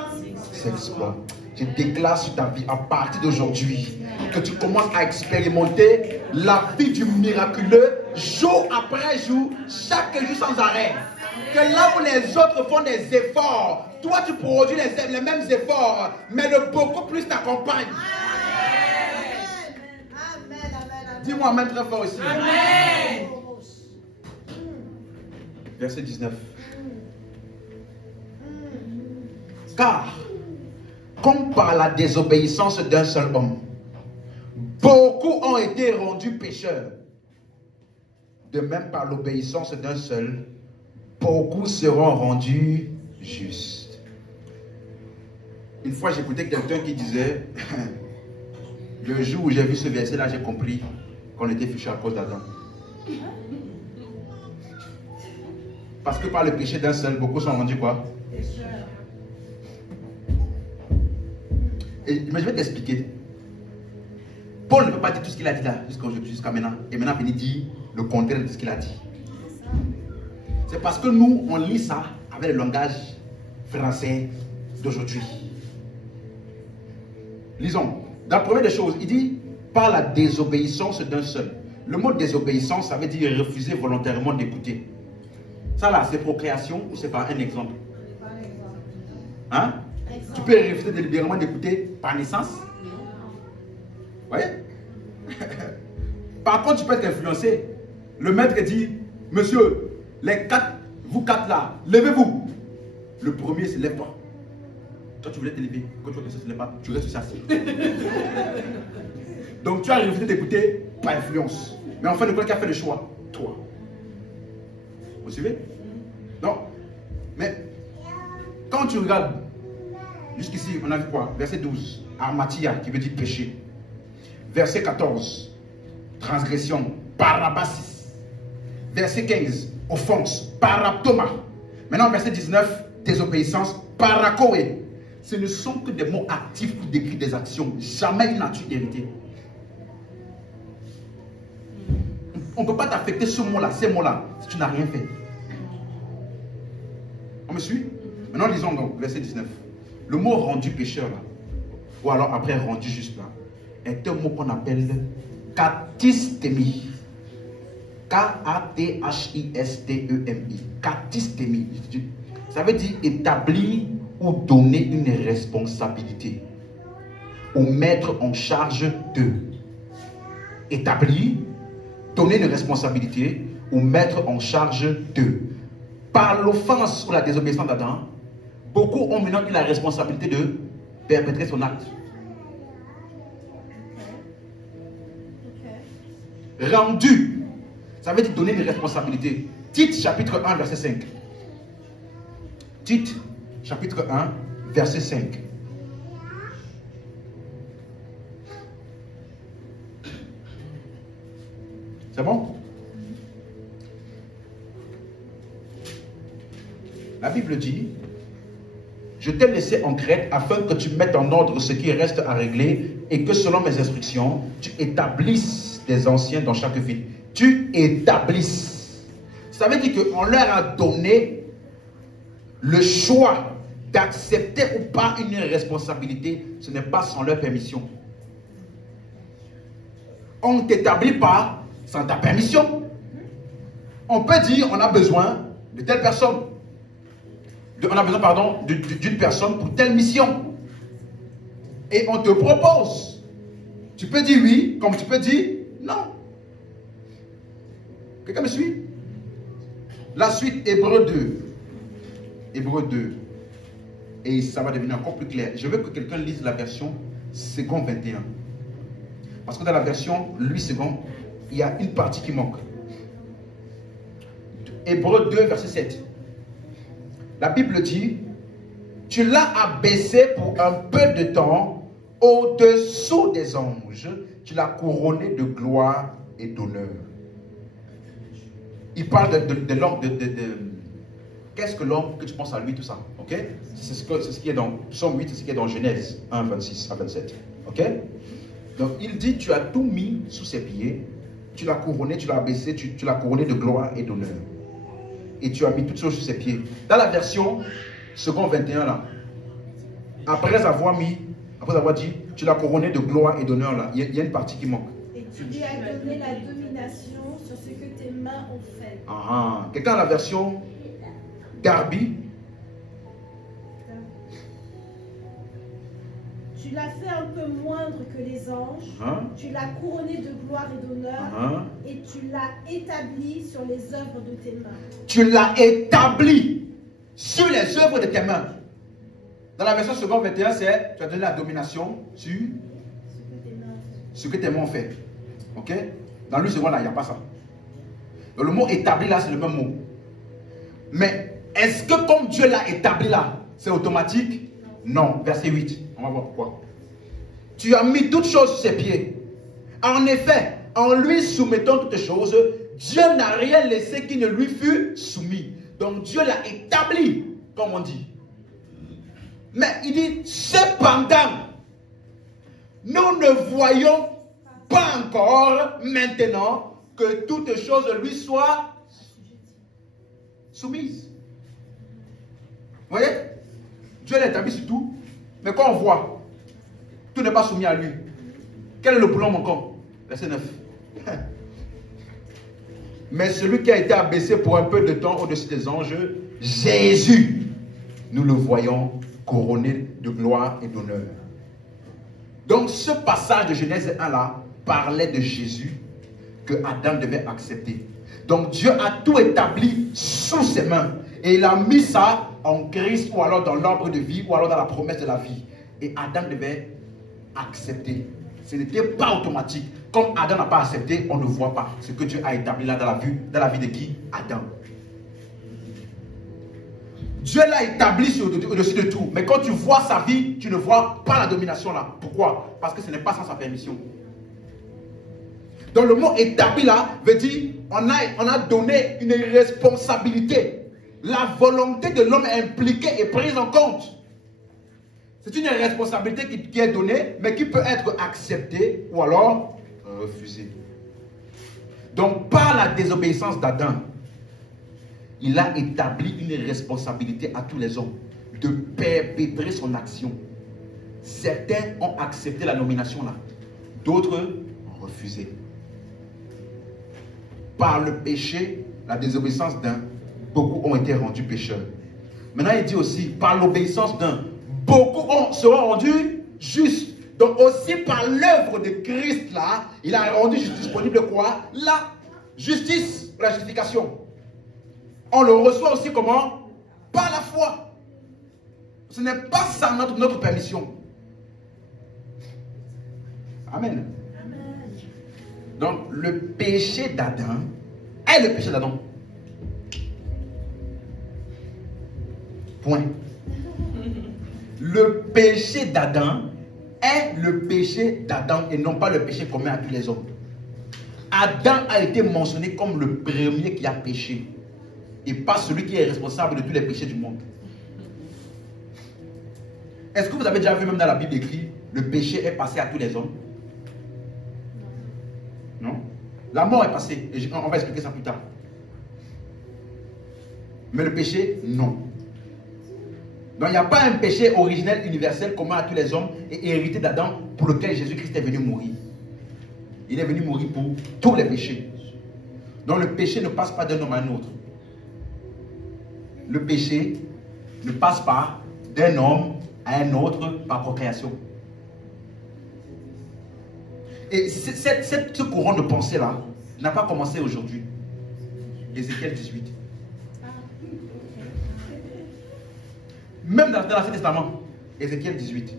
exploits. Je déclare sur ta vie à partir d'aujourd'hui que tu commences à expérimenter la vie du miraculeux jour après jour, chaque jour sans arrêt. Que là où les autres font des efforts, toi tu produis les mêmes efforts, mais le beaucoup plus t'accompagne. Dis-moi amen très fort ici. Amen. Verset 19. Car, comme par la désobéissance d'un seul homme, beaucoup ont été rendus pécheurs. De même par l'obéissance d'un seul, beaucoup seront rendus justes. Une fois, j'écoutais quelqu'un qui disait, le jour où j'ai vu ce verset-là, j'ai compris qu'on était fichu à cause d'Adam. Parce que par le péché d'un seul, beaucoup sont rendus quoi? Mais je vais t'expliquer. Paul ne peut pas dire tout ce qu'il a dit là, jusqu'à maintenant. Et maintenant, il dit le contraire de ce qu'il a dit. C'est parce que nous, on lit ça avec le langage français d'aujourd'hui. Lisons. Dans la première des choses, il dit par la désobéissance d'un seul. Le mot désobéissance, ça veut dire refuser volontairement d'écouter. Ça là, c'est procréation ou c'est pas un exemple? Hein? Tu peux refuser délibérément d'écouter par naissance? Vous voyez? Par contre, tu peux être influencé. Le maître dit, monsieur, les quatre, vous quatre là, levez-vous. Le premier se lève pas. Toi, tu voulais te lever. Quand tu vois que ça ne se lève pas, tu restes assis. Donc, tu as refusé d'écouter par influence. Mais en fin de compte, qui a fait le choix? Toi. Vous suivez? Donc, mais quand tu regardes, jusqu'ici, on a vu quoi? Verset 12, Armatia, qui veut dire péché. Verset 14, transgression, parabasis. Verset 15, offense, paraptoma. Maintenant, verset 19, désobéissance, parakoé. Ce ne sont que des mots actifs pour décrire des actions, jamais une nature héritée. On ne peut pas t'affecter ce mot-là, ces mots-là, si tu n'as rien fait. On me suit? Maintenant, lisons donc, verset 19. Le mot rendu pécheur, là, ou alors après rendu juste là, est un mot qu'on appelle katistémie. K-A-T-H-I-S-T-E-M-I. Katistémie. Ça veut dire établir ou donner une responsabilité. Ou mettre en charge de. Établir, donner une responsabilité ou mettre en charge de. Par l'offense ou la désobéissance d'Adam, beaucoup ont maintenant eu la responsabilité de perpétrer son acte. Rendu, ça veut dire donner une responsabilité. Tite chapitre 1 verset 5. Tite chapitre 1 verset 5. C'est bon? La Bible dit, je t'ai laissé en Crète afin que tu mettes en ordre ce qui reste à régler et que selon mes instructions, tu établisses des anciens dans chaque ville. Tu établisses. Ça veut dire qu'on leur a donné le choix d'accepter ou pas une responsabilité. Ce n'est pas sans leur permission. On ne t'établit pas sans ta permission. On peut dire on a besoin de telle personne. On a besoin, pardon, d'une personne pour telle mission. Et on te propose. Tu peux dire oui, comme tu peux dire non. Quelqu'un me suit? La suite, Hébreux 2. Hébreux 2. Et ça va devenir encore plus clair. Je veux que quelqu'un lise la version second 21. Parce que dans la version lui second, il y a une partie qui manque. Hébreux 2, verset 7. La Bible dit, tu l'as abaissé pour un peu de temps au-dessous des anges. Tu l'as couronné de gloire et d'honneur. Il parle de l'homme, qu'est-ce que l'homme, que tu penses à lui, tout ça. Ok? C'est ce qui est dans Psaume 8, c'est ce qui est dans Genèse 1, 26 à 27. Ok? Donc il dit, tu as tout mis sous ses pieds. Tu l'as couronné, tu l'as abaissé, tu l'as couronné de gloire et d'honneur. Et tu as mis toutes choses sur ses pieds. Dans la version second 21 là, après avoir dit, tu l'as couronné de gloire et d'honneur là, il y a une partie qui manque. Et tu lui as donné la domination sur ce que tes mains ont fait. Quelqu'un a la version Darby? Tu l'as fait un peu moindre que les anges. Tu l'as couronné de gloire et d'honneur. Et tu l'as établi sur les œuvres de tes mains. Tu l'as établi sur les œuvres de tes mains. Dans la version seconde 21, c'est tu as donné la domination sur ce que tes mains ont fait. Ok? Dans le second là, il n'y a pas ça. Donc, le mot établi là, c'est le même mot. Mais est-ce que comme Dieu l'a établi là, c'est automatique? Non. Verset 8. On va voir pourquoi. Tu as mis toutes choses sur ses pieds. En effet, en lui soumettant toutes choses, Dieu n'a rien laissé qui ne lui fût soumis. Donc Dieu l'a établi, comme on dit. Mais il dit, cependant, nous ne voyons pas encore maintenant que toutes choses lui soient soumises. Vous voyez? Dieu l'a établi sur tout. Mais quand on voit, tout n'est pas soumis à lui. Quel est le problème encore? Verset 9. Mais celui qui a été abaissé pour un peu de temps au-dessus des anges, Jésus, nous le voyons couronné de gloire et d'honneur. Donc ce passage de Genèse 1 là parlait de Jésus que Adam devait accepter. Donc Dieu a tout établi sous ses mains. Et il a mis ça en Christ ou alors dans l'arbre de vie ou alors dans la promesse de la vie. Et Adam devait accepter. Ce n'était pas automatique. Comme Adam n'a pas accepté, on ne voit pas ce que Dieu a établi là dans la vie de qui? Adam. Dieu l'a établi au-dessus de tout. Mais quand tu vois sa vie, tu ne vois pas la domination là. Pourquoi? Parce que ce n'est pas sans sa permission. Donc le mot établi là veut dire on a donné une responsabilité. La volonté de l'homme impliqué est prise en compte. C'est une responsabilité qui est donnée, mais qui peut être acceptée ou alors refusée. Donc, par la désobéissance d'Adam, il a établi une responsabilité à tous les hommes de perpétrer son action. Certains ont accepté la nomination là, d'autres ont refusé. Par le péché, la désobéissance d'un, beaucoup ont été rendus pécheurs. Maintenant, il dit aussi, par l'obéissance d'un, beaucoup seront rendus justes. Donc aussi par l'œuvre de Christ là, il a rendu disponible quoi? La justice, la justification. On le reçoit aussi comment? Par la foi. Ce n'est pas sans notre permission. Amen. Amen. Donc le péché d'Adam est le péché d'Adam. Point. Le péché d'Adam est le péché d'Adam et non pas le péché commun à tous les hommes. Adam a été mentionné comme le premier qui a péché. Et pas celui qui est responsable de tous les péchés du monde. Est-ce que vous avez déjà vu même dans la Bible écrit, le péché est passé à tous les hommes? Non? La mort est passée. Et on va expliquer ça plus tard. Mais le péché, non. Donc il n'y a pas un péché originel, universel, commun à tous les hommes et hérité d'Adam pour lequel Jésus-Christ est venu mourir. Il est venu mourir pour tous les péchés. Donc le péché ne passe pas d'un homme à un autre. Le péché ne passe pas d'un homme à un autre par procréation. Et ce courant de pensée-là n'a pas commencé aujourd'hui. Ézéchiel 18. Même dans l'Ancien Testament, Ézéchiel 18.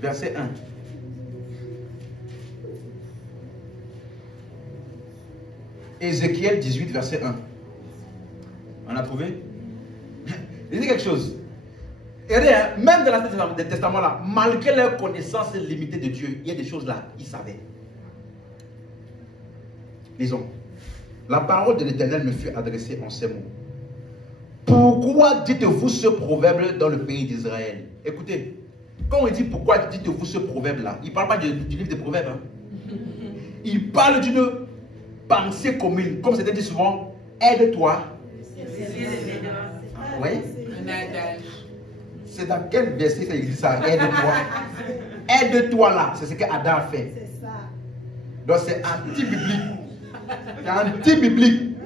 Verset 1. Ézéchiel 18, verset 1. On a trouvé? Il dit quelque chose. Et regardez, même dans l'Ancien Testament là, malgré leur connaissance limitée de Dieu, il y a des choses là, ils savaient. Lisons. La parole de l'Éternel me fut adressée en ces mots. Pourquoi dites-vous ce proverbe dans le pays d'Israël? Écoutez, quand on dit pourquoi dites-vous ce proverbe-là, il ne parle pas du livre des proverbes. Hein. Il parle d'une pensée commune. Comme c'était dit souvent, aide-toi. Oui. C'est dans quel verset ça existe ça? Aide-toi. Aide-toi là. C'est ce qu'Adam a fait. Donc c'est anti-biblique. C'est anti-biblique.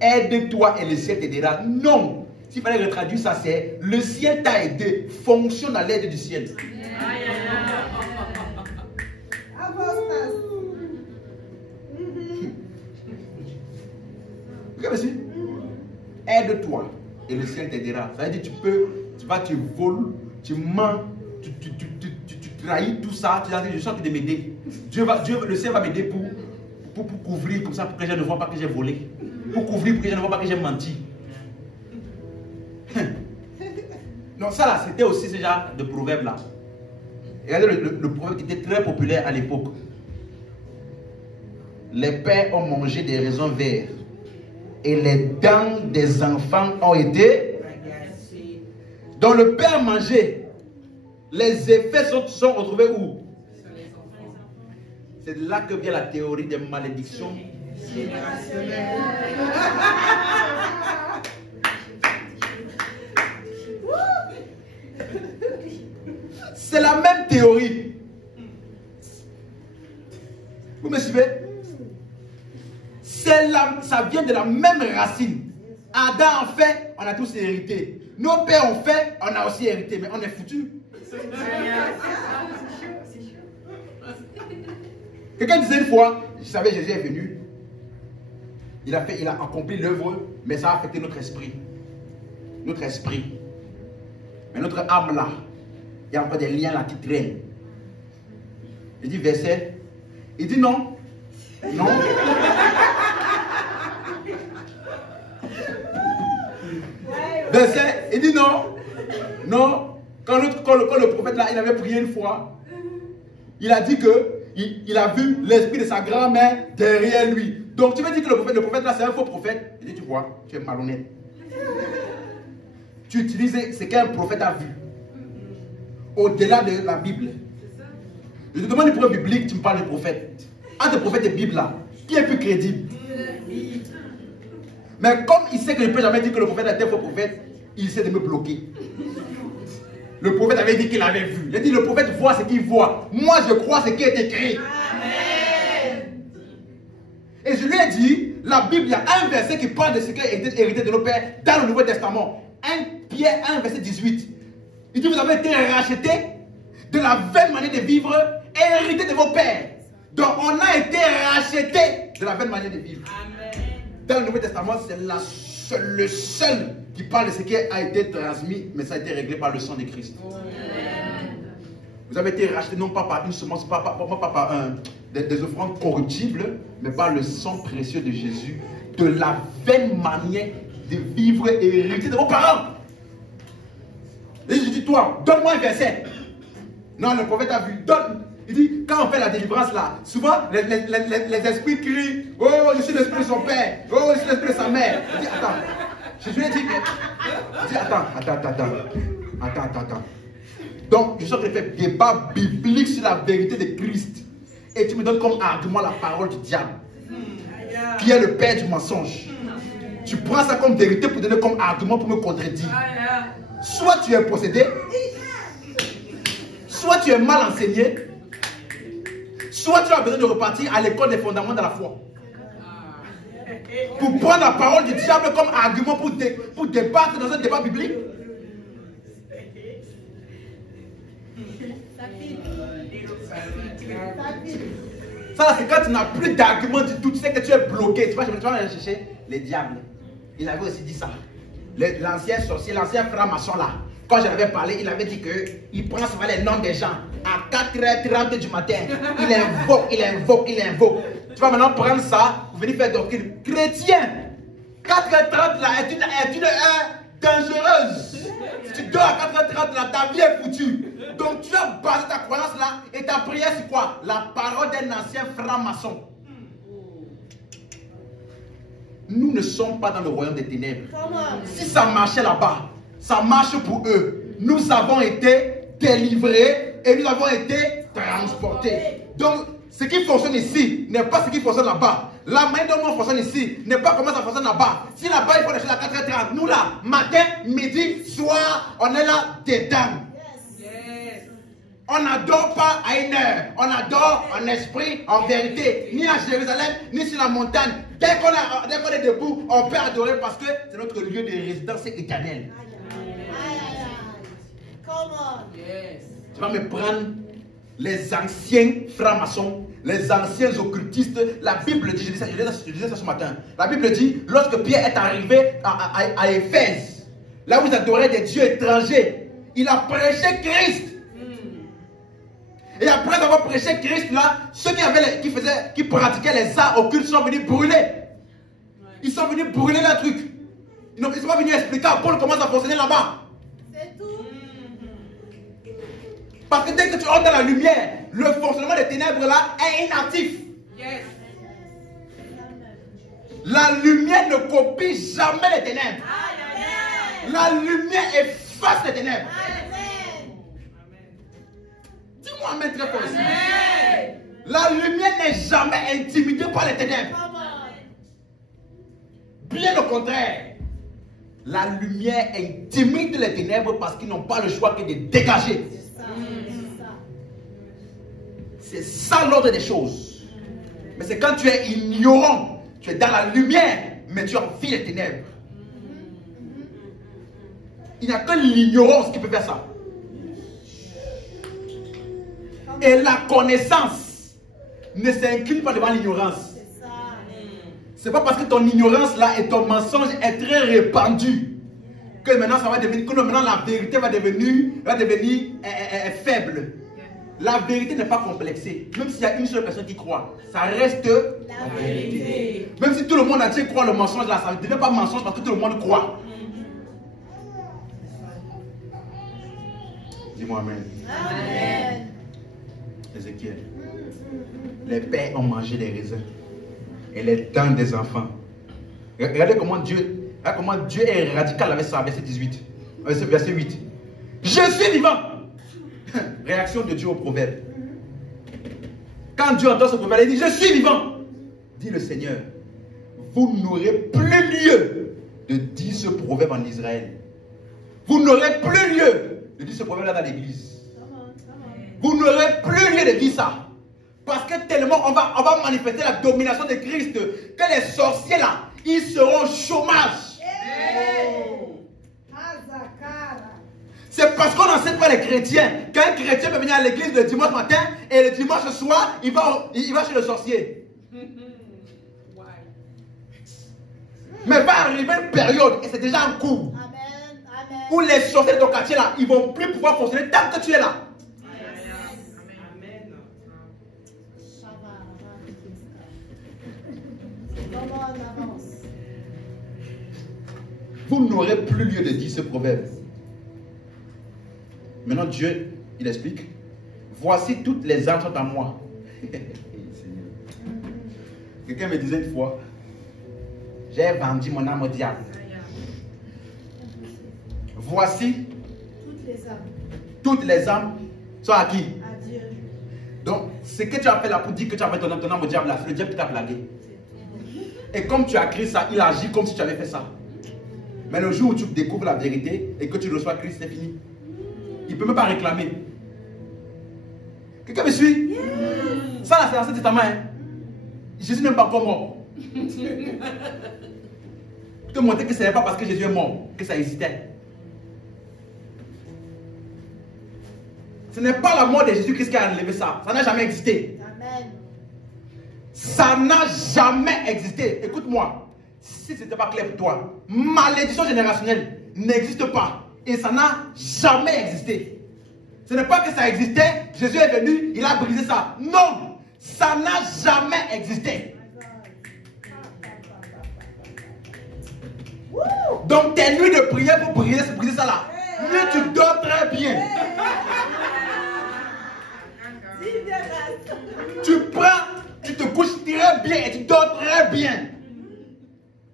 Aide-toi et le ciel t'aidera. Non. S'il fallait retraduire ça, c'est le ciel t'a aidé. Fonctionne à l'aide du ciel. Regarde ici. Aide-toi et le ciel t'aidera. Ça veut dire tu voles, tu mens, tu trahis tout ça. Tu dis, je suis en train de m'aider. Le ciel va m'aider pour couvrir comme ça, pour que je ne vois pas que j'ai volé. Pour couvrir, pour que je ne vois pas que j'ai menti. Non, ça là, c'était aussi ce genre de proverbe là. Regardez le proverbe qui était très populaire à l'époque. Les pères ont mangé des raisins verts et les dents des enfants ont été agacées. Donc le père mangeait, les effets sont retrouvés où? C'est là que vient la théorie des malédictions générationnelles. C'est la même théorie. Vous me suivez? Ça vient de la même racine. Adam en fait, on a tous hérité. Nos pères ont fait, on a aussi hérité, mais on est foutus. Quelqu'un disait une fois, je savais Jésus est venu. Il a accompli l'œuvre, mais ça a affecté notre esprit. Notre esprit. Mais notre âme là, il y a encore des liens là qui traînent. Il dit verset. Il dit non. Non. Verset. Il dit non. Non. Quand le prophète là, il avait prié une fois, il a dit que il a vu l'esprit de sa grand-mère derrière lui. Donc tu veux dire que le prophète là c'est un faux prophète? Il dit tu vois, tu es malhonnête. Tu utilises ce qu'un prophète a vu. Au-delà de la Bible. Je te demande une preuve biblique, tu me parles de prophète. Entre prophète et Bible là, qui est plus crédible? Mais comme il sait que je ne peux jamais dire que le prophète était un faux prophète, il essaie de me bloquer. Le prophète avait dit qu'il avait vu. Il a dit le prophète voit ce qu'il voit. Moi je crois ce qui est écrit. Amen. Et je lui ai dit, la Bible, il y a un verset qui parle de ce qui a été hérité de nos pères dans le Nouveau Testament. 1 Pierre 1 verset 18. Il dit vous avez été rachetés de la vaine manière de vivre hérité de vos pères. Donc on a été rachetés de la vaine manière de vivre. Amen. Dans le Nouveau Testament, c'est le seul qui parle de ce qui a été transmis, mais ça a été réglé par le sang de Christ. Amen. Vous avez été rachetés non pas par une semence, pas par des offrandes corruptibles, mais par le sang précieux de Jésus, de la vaine manière de vivre hérité de vos parents. Et je dis, sur toi. Donne-moi un verset. Non, le prophète a vu. Il dit, quand on fait la délivrance là, souvent les esprits crient, oh, je suis l'esprit de son père, oh, je suis l'esprit de sa mère. Il dit, attends. Je lui ai dit, attends. Donc, je suis en train de faire débat biblique sur la vérité de Christ. Et tu me donnes comme argument la parole du diable, qui est le père du mensonge. Tu prends ça comme vérité pour donner comme argument pour me contredire. Soit tu es possédé, soit tu es mal enseigné, soit tu as besoin de repartir à l'école des fondements de la foi. Pour prendre la parole du diable comme argument pour débattre dans un débat biblique. Ça, c'est quand tu n'as plus d'argument du tout. Tu sais que tu es bloqué. Tu vas aller chercher les diables. Il avait aussi dit ça. L'ancien sorcier, l'ancien franc-maçon là. Quand je l'avais parlé, il avait dit qu'il prend souvent les noms des gens. À 4h30 du matin, il invoque. Tu vas maintenant prendre ça pour venir faire doctrine. Chrétien, 4h30 là est une heure dangereuse. Si tu dors à 4h30 là, ta vie est foutue. Donc tu as basé ta croyance là et ta prière sur quoi? La parole d'un ancien franc-maçon. Nous ne sommes pas dans le royaume des ténèbres. Si ça marchait là-bas, ça marche pour eux. Nous avons été délivrés et nous avons été transportés. Donc, ce qui fonctionne ici n'est pas ce qui fonctionne là-bas. La main dont on fonctionne ici n'est pas comment ça fonctionne là-bas. Si là-bas, il faut les choses à 4h30, nous là, matin, midi, soir, on est là dedans. On n'adore pas à une heure. On adore en esprit, en vérité. Ni à Jérusalem, ni sur la montagne. Dès qu'on est debout, on peut adorer parce que c'est notre lieu de résidence éternelle. Tu vas me prendre les anciens francs-maçons, les anciens occultistes. La Bible dit, je disais ça ce matin. La Bible dit, lorsque Pierre est arrivé à Éphèse, là où ils adoraient des dieux étrangers, il a prêché Christ. Et après avoir prêché Christ là, ceux qui pratiquaient les arts occultes sont venus brûler. Ils sont venus brûler leur truc. Ils ne sont pas venus expliquer à Paul comment ça fonctionnait là-bas. C'est tout. Parce que dès que tu entres dans la lumière, le fonctionnement des ténèbres là est inactif. Yes. La lumière ne copie jamais les ténèbres. Amen. La lumière efface les ténèbres. Dis-moi amen très fort ici. La lumière n'est jamais intimidée par les ténèbres. Bien au contraire. La lumière intimide les ténèbres parce qu'ils n'ont pas le choix que de dégager. C'est ça l'ordre des choses. Mais c'est quand tu es ignorant, tu es dans la lumière, mais tu enfuis les ténèbres. Il n'y a que l'ignorance qui peut faire ça. Et la connaissance ne s'incline pas devant l'ignorance. C'est pas parce que ton ignorance là et ton mensonge est très répandu que maintenant ça va devenir, que maintenant la vérité va devenir faible. La vérité n'est pas complexée. Même s'il y a une seule personne qui croit, ça reste la vérité. Même si tout le monde entier croit le mensonge là, ça ne devient pas mensonge parce que tout le monde croit. Dis-moi amen. Amen. Ézéchiel. Les pères ont mangé les raisins et les dents des enfants. Regardez comment Dieu est radical avec ça, verset 18. Verset 8. Je suis vivant. Réaction de Dieu au proverbe. Quand Dieu entend ce proverbe, il dit, je suis vivant. Dit le Seigneur, vous n'aurez plus lieu de dire ce proverbe en Israël. Vous n'aurez plus lieu de dire ce proverbe là dans l'église. Vous n'aurez plus lieu de dire ça. Parce que tellement on va manifester la domination de Christ que les sorciers là, ils seront au chômage. C'est parce qu'on n'enseigne pas les chrétiens qu'un chrétien peut venir à l'église le dimanche matin et le dimanche soir, il va chez le sorcier. Mais va arriver une période, et c'est déjà en cours, où les sorciers de ton quartier là, ils ne vont plus pouvoir fonctionner tant que tu es là. Vous n'aurez plus lieu de dire ce proverbe. Maintenant, Dieu, il explique. Voici toutes les âmes sont à moi. Quelqu'un me disait une fois, j'ai vendu mon âme au diable. Voici toutes les âmes sont à qui? À Dieu. Donc, ce que tu as fait là pour dire que tu as fait ton âme au diable là, c'est le diable qui t'a blagué. Et comme tu as créé ça, il agit comme si tu avais fait ça. Mais le jour où tu découvres la vérité et que tu reçois Christ, c'est fini. Il ne peut même pas réclamer. Quelqu'un me suit? Yeah. Ça là, c'est l'Ancien Testament. Hein? Jésus n'est pas encore mort. Pour te montrer que ce n'est pas parce que Jésus est mort que ça existait. Ce n'est pas la mort de Jésus-Christ qui a enlevé ça. Ça n'a jamais existé. Amen. Ça n'a jamais existé. Écoute-moi. Si ce n'était pas clair pour toi, malédiction générationnelle n'existe pas. Et ça n'a jamais existé. Ce n'est pas que ça existait, Jésus est venu, il a brisé ça. Non, ça n'a jamais existé. Donc tes nuits de prière pour briser ça là, lui tu dors très bien. Tu prends, tu te couches très bien et tu dors très bien.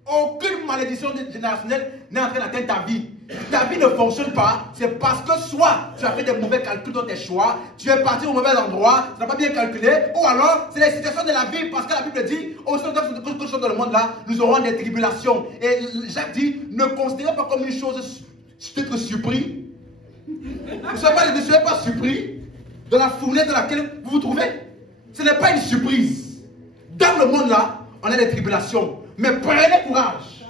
Aucune malédiction générationnelle n'est en train d'atteindre ta vie. Ta vie ne fonctionne pas, c'est parce que soit tu as fait des mauvais calculs dans tes choix, tu es parti au mauvais endroit, tu n'as pas bien calculé, ou alors c'est les situations de la vie, parce que la Bible dit, au sein de dans le monde là, nous aurons des tribulations. Et Jacques dit, ne considérez pas comme une chose d'être surpris. Ne soyez pas surpris de la fournaise dans laquelle vous vous trouvez. Ce n'est pas une surprise. Dans le monde là, on a des tribulations. Mais prenez courage.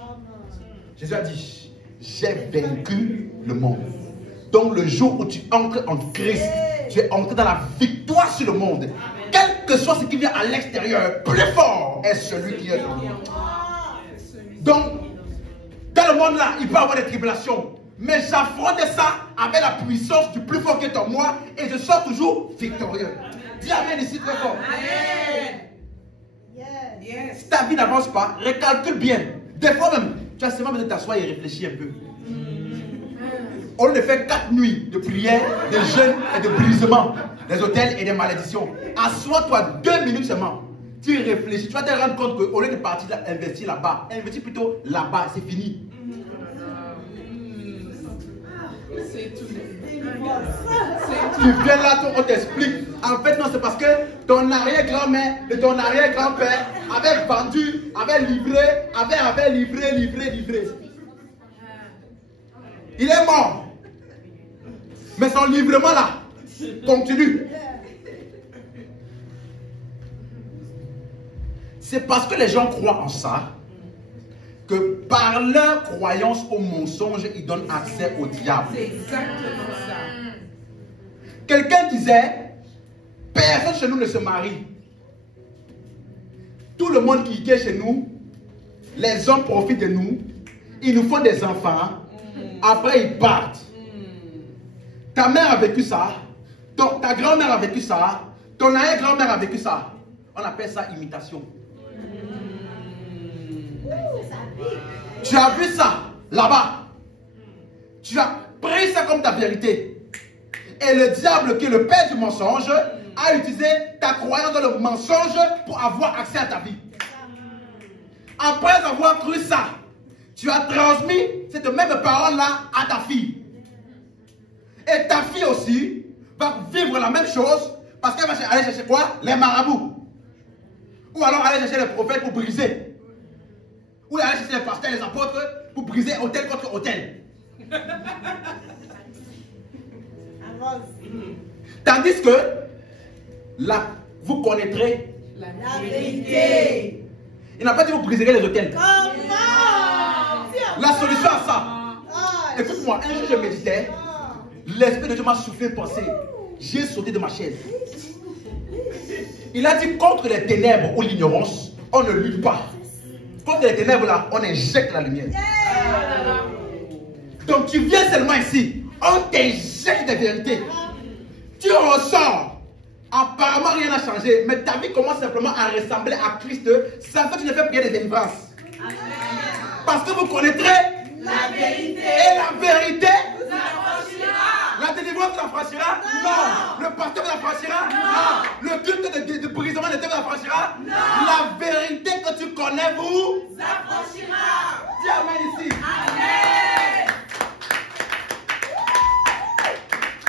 Jésus a dit, j'ai vaincu le monde. Donc le jour où tu entres en Christ, tu es entré dans la victoire sur le monde. Quel que soit ce qui vient à l'extérieur, plus fort est celui qui est dans le monde. Donc, dans le monde là, il peut y avoir des tribulations. Mais j'affronte ça avec la puissance du plus fort qui est en moi et je sors toujours victorieux. Dis amen ici très fort. Amen. Yes. Si ta vie n'avance pas, recalcule bien. Des fois même, tu as seulement besoin de t'asseoir et réfléchir un peu. On ne fait 4 nuits de prière, de jeûne et de brisement des hôtels et des malédictions. Assois-toi 2 minutes seulement. Tu réfléchis, tu vas te rendre compte qu'au lieu de partir investir là-bas, investis plutôt là-bas, c'est fini. Tu viens là, on t'explique. En fait, non, c'est parce que ton arrière-grand-mère et ton arrière-grand-père avaient vendu, avaient livré, avaient livré. Il est mort. Mais son livrement là continue. C'est parce que les gens croient en ça que par leur croyance au mensonge, ils donnent accès au diable. C'est exactement ça. Quelqu'un disait, personne chez nous ne se marie. Tout le monde qui est chez nous, les hommes profitent de nous, ils nous font des enfants, après ils partent. Ta mère a vécu ça, ta grand-mère a vécu ça, ton arrière-grand-mère a vécu ça. On appelle ça imitation. Tu as vu ça là-bas. Tu as pris ça comme ta vérité. Et le diable, qui est le père du mensonge, a utilisé ta croyance dans le mensonge pour avoir accès à ta vie. Après avoir cru ça, tu as transmis cette même parole-là à ta fille. Et ta fille aussi va vivre la même chose parce qu'elle va aller chercher quoi? Les marabouts. Ou alors aller chercher les prophètes pour briser. Ou aller chercher les pasteurs et les apôtres pour briser hôtel contre hôtel. Tandis que là, vous connaîtrez la vérité. Il n'a pas dit vous briserez les hôtels. Comment? La solution à ça. Écoute-moi, un jour je méditais, l'Esprit de Dieu m'a soufflé une pensée. J'ai sauté de ma chaise. Il a dit contre les ténèbres ou l'ignorance, on ne lutte pas. Contre les ténèbres là, on injecte la lumière. Donc tu viens seulement ici, on t'injecte des vérités. Tu ressors. Apparemment rien n'a changé, mais ta vie commence simplement à ressembler à Christ sans que tu ne fais prier des délivrances. Parce que vous connaîtrez la vérité. Et la vérité vous affranchira. La délivrance l'affranchira? Non. Le pasteur l'affranchira? Non. Le culte de brisement de terre l'affranchira? Non. La vérité que tu connais vous L'affranchira. Dis amen ici. Amen.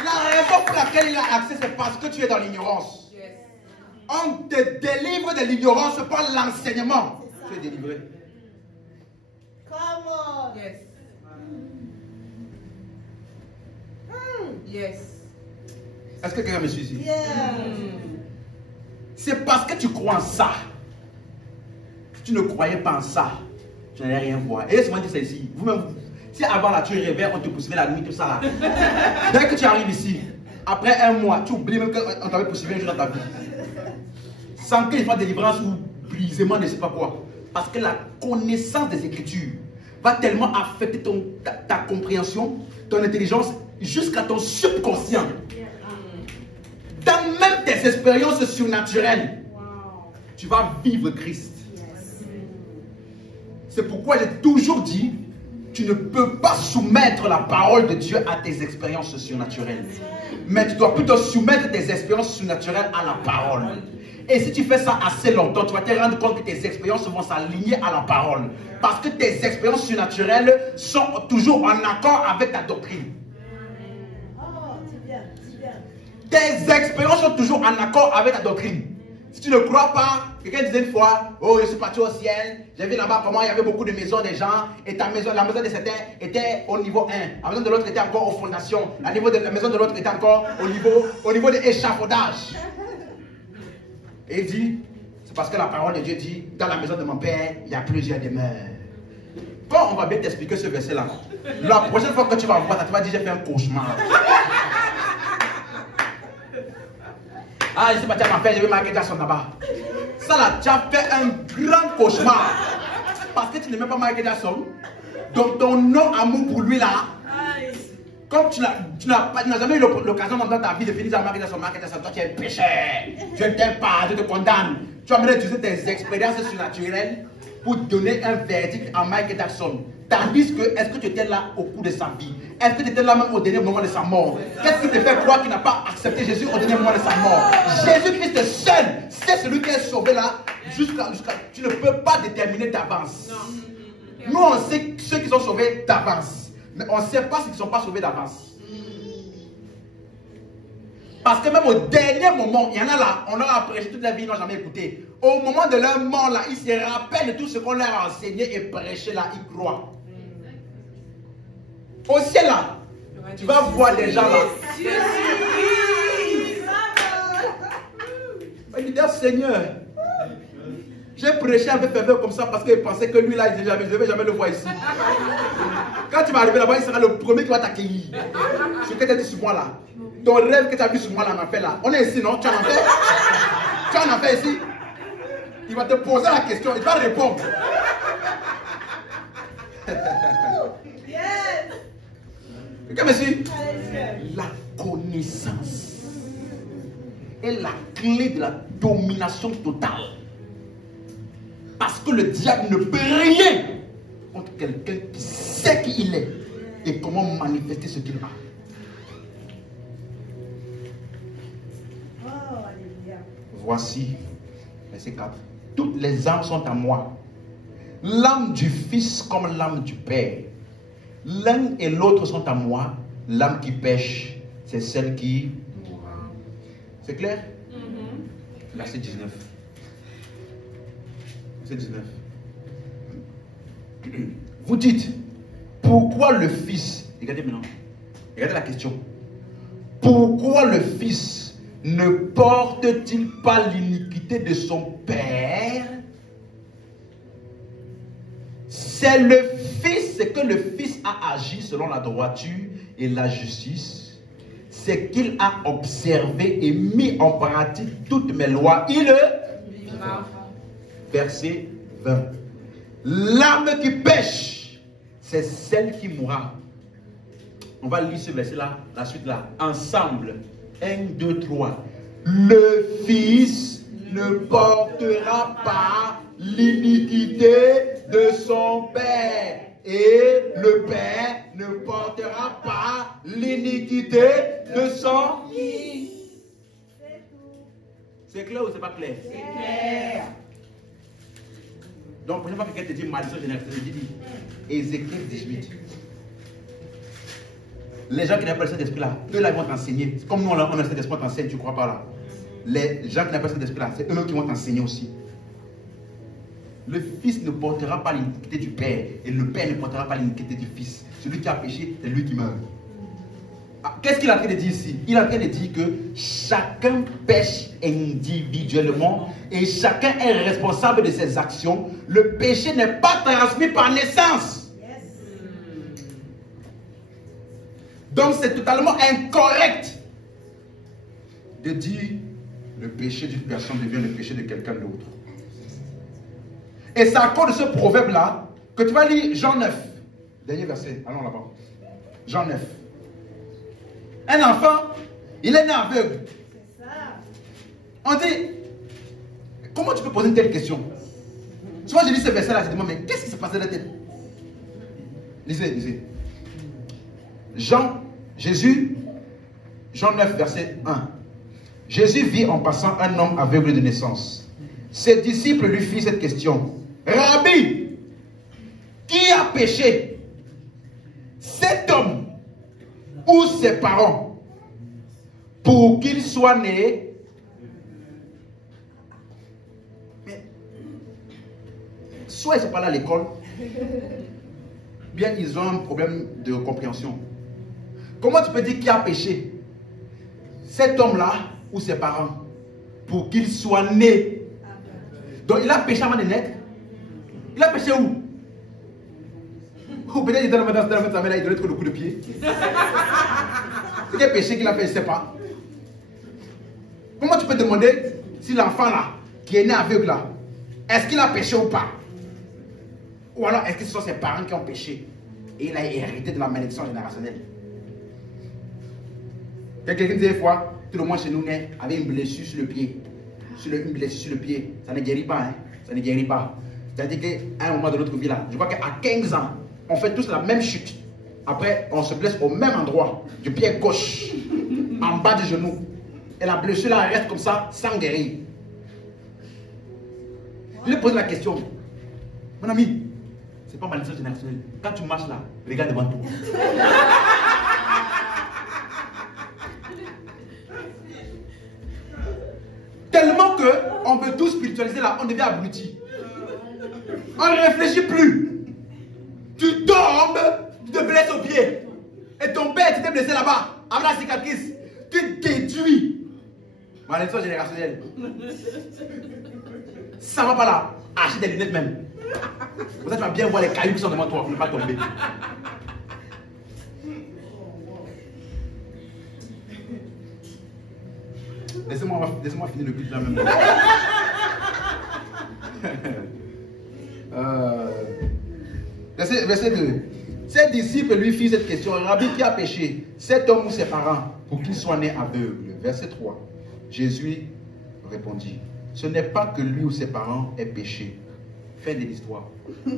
La raison pour laquelle il a accès, c'est parce que tu es dans l'ignorance. Yes. On te délivre de l'ignorance par l'enseignement. Tu es délivré. Come on. Yes. Yes. Est-ce que quelqu'un me suit ici? Yeah. C'est parce que tu crois en ça. Si tu ne croyais pas en ça, tu n'allais rien voir. Et laisse-moi dire ça ici. Vous-même, si avant là tu rêvais, on te poursuivait la nuit, tout ça là. Dès que tu arrives ici, après un mois, tu oublies même qu'on t'avait poursuivi un jour dans ta vie. Sans qu'il fasse délivrance ou brisement, ne sais pas quoi. Parce que la connaissance des Écritures va tellement affecter ta compréhension, ton intelligence, jusqu'à ton subconscient. Dans même tes expériences surnaturelles, tu vas vivre Christ. C'est pourquoi j'ai toujours dit, tu ne peux pas soumettre la parole de Dieu à tes expériences surnaturelles. Mais tu dois plutôt soumettre tes expériences surnaturelles à la parole. Et si tu fais ça assez longtemps, tu vas te rendre compte que tes expériences vont s'aligner à la parole. Parce que tes expériences surnaturelles sont toujours en accord avec ta doctrine. Oh, c'est bien, c'est bien. Tes expériences sont toujours en accord avec ta doctrine. Si tu ne crois pas, quelqu'un disait une fois, oh, je suis parti au ciel, j'ai vu là-bas comment il y avait beaucoup de maisons des gens, et ta maison, la maison de certains était au niveau 1, la maison de l'autre était encore aux fondations, la maison de l'autre était encore au niveau de l'échafaudage. Et il dit, c'est parce que la parole de Dieu dit, dans la maison de mon père, il y a plusieurs demeures. Quand on va bien t'expliquer ce verset-là, la prochaine fois que tu vas voir ça, tu vas dire, j'ai fait un cauchemar. Ah, je suis parti à ma fête, j'ai vu Michael Jackson là-bas. Ça là, tu as fait un grand cauchemar. Parce que tu n'aimes pas Michael Jackson. Donc ton non-amour pour lui là, comme tu n'as jamais eu l'occasion dans ta vie de finir à Michael Jackson, toi tu es pécheur. Je ne t'aime pas, je te condamne. Tu vas mener utiliser tes expériences surnaturelles pour donner un verdict à Michael Jackson. Tandis que, est-ce que tu étais là au cours de sa vie? Est-ce que tu étais là même au dernier moment de sa mort? Qu'est-ce qui te fait croire qu'il n'a pas accepté Jésus au dernier moment de sa mort? Jésus-Christ seul, c'est celui qui est sauvé là, jusqu'à. Tu ne peux pas déterminer d'avance. Nous, on sait ceux qui sont sauvés d'avance. Mais on ne sait pas ceux qui ne sont pas sauvés d'avance. Parce que même au dernier moment, il y en a là, on leur a prêché toute la vie, ils n'ont jamais écouté. Au moment de leur mort là, ils se rappellent de tout ce qu'on leur a enseigné et prêché là, ils croient. Au ciel là, tu vas voir des gens là. Il dit, Seigneur, j'ai prêché avec ferveur comme ça parce qu'il pensait que lui là, je ne vais jamais le voir ici. Quand tu vas arriver là-bas, il sera le premier qui va t'accueillir. Ce que tu as dit sur moi là. Ton rêve que tu as vu sur moi là, en fait là. On est ici, non? Tu en as fait? Tu en as fait ici? Il va te poser la question, il va répondre. Yes. Quelqu'un me suit? La connaissance est la clé de la domination totale. Parce que le diable ne peut rien contre quelqu'un qui sait qui il est et comment manifester ce qu'il a. Oh, alléluia. Voici, verset 4. Toutes les âmes sont à moi. L'âme du Fils comme l'âme du Père. L'un et l'autre sont à moi. L'âme qui pêche, c'est celle qui... C'est clair? Verset 19. Verset 19. Vous dites, pourquoi le Fils... Regardez maintenant. Regardez la question. Pourquoi le Fils ne porte-t-il pas l'iniquité de son Père? C'est le Fils, c'est que le Fils a agi selon la droiture et la justice. C'est qu'il a observé et mis en pratique toutes mes lois. Verset 20. L'âme qui pêche, c'est celle qui mourra. On va lire ce verset-là, la suite là, ensemble. 1, 2, 3. Le Fils ne portera pas l'iniquité de son Père. Et le Père ne portera pas l'iniquité de son fils. C'est clair ou c'est pas clair? C'est clair. Donc, prochaine fois que quelqu'un te dit malédiction générationnelle, dis Ézéchiel 18. Les gens qui n'ont pas le Saint-Esprit-là, eux-là, ils vont t'enseigner. Comme nous, on a le Saint-Esprit, on t'enseigne, tu ne crois pas là. Les gens qui n'ont pas le Saint-Esprit-là, c'est eux-mêmes qui vont t'enseigner aussi. Le Fils ne portera pas l'iniquité du Père, et le Père ne portera pas l'iniquité du Fils. Celui qui a péché, c'est lui qui meurt. Qu'est-ce qu'il est en train de dire ici? Il est en train de dire que chacun pêche individuellement et chacun est responsable de ses actions. Le péché n'est pas transmis par naissance. Donc c'est totalement incorrect de dire le péché d'une personne devient le péché de quelqu'un d'autre. Et c'est à cause de ce proverbe-là que tu vas lire Jean 9. Dernier verset, allons là-bas. Jean 9. Un enfant, il est né aveugle. C'est ça. On dit, comment tu peux poser une telle question? Souvent je lis ce verset-là, je me demande, mais qu'est-ce qui se passe dans la tête? Lisez. Jésus, Jean 9, verset 1. Jésus vit en passant un homme aveugle de naissance. Ses disciples lui firent cette question. Rabbi, qui a péché? Cet homme ou ses parents pour qu'il soit né? Mais soit ils ne sont pas là à l'école, bien ils ont un problème de compréhension. Comment tu peux dire qui a péché? Cet homme-là ou ses parents pour qu'il soit né? Donc il a péché avant de naître. Il a péché où? Ou peut-être il était dans sa mère, il donnait trop de coups de pied. C'est quel péché qu'il a fait, je ne sais pas. Comment tu peux demander si l'enfant là, qui est né aveugle là, est-ce qu'il a péché ou pas? Ou alors est-ce que ce sont ses parents qui ont péché et il a hérité de la malédiction générationnelle? Quelqu'un disait une fois, tout le monde chez nous naît avec une blessure sur le pied. Une blessure sur le pied, ça ne guérit pas, hein? Ça ne guérit pas. C'est-à-dire qu'à un moment de notre vie là, je crois qu'à 15 ans, on fait tous la même chute. Après, on se blesse au même endroit, du pied gauche, en bas du genou. Et la blessure là reste comme ça, sans guérir. Je lui ai posé la question. Mon ami, c'est pas malédiction générationnelle. Quand tu marches là, regarde devant toi. Tellement qu'on veut tout spiritualiser là, on devient abruti. On ne réfléchit plus. Tu tombes, tu te blesses au pied. Et ton père, tu t'es blessé là-bas, avec la cicatrice. Tu déduis. Malédiction générationnelle. Ça ne va pas là. Achète des lunettes même. Pour ça, tu vas bien voir les cailloux qui sont devant toi pour ne pas tomber. Laissez-moi finir le culte là même. Verset 2. Ses disciples lui firent cette question. Rabbi, qui a péché? Cet homme ou ses parents pour qu'il soit né aveugle? Verset 3. Jésus répondit. Ce n'est pas que lui ou ses parents aient péché. Fin de l'histoire. Ce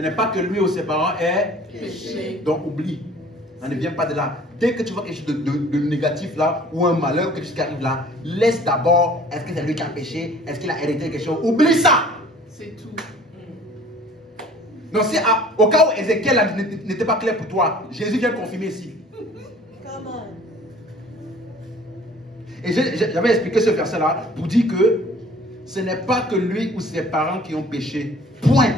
n'est pas que lui ou ses parents aient péché. Donc oublie. Ça ne vient pas de là. Dès que tu vois quelque chose de négatif là, ou un malheur, quelque chose qui arrive là, laisse d'abord, est-ce que c'est lui qui a péché? Est-ce qu'il a hérité quelque chose? Oublie ça. C'est tout. Donc c'est au cas où Ézéchiel n'était pas clair pour toi, Jésus vient confirmer ici. Come on. Et j'avais expliqué ce verset là pour dire que ce n'est pas que lui ou ses parents qui ont péché. Point.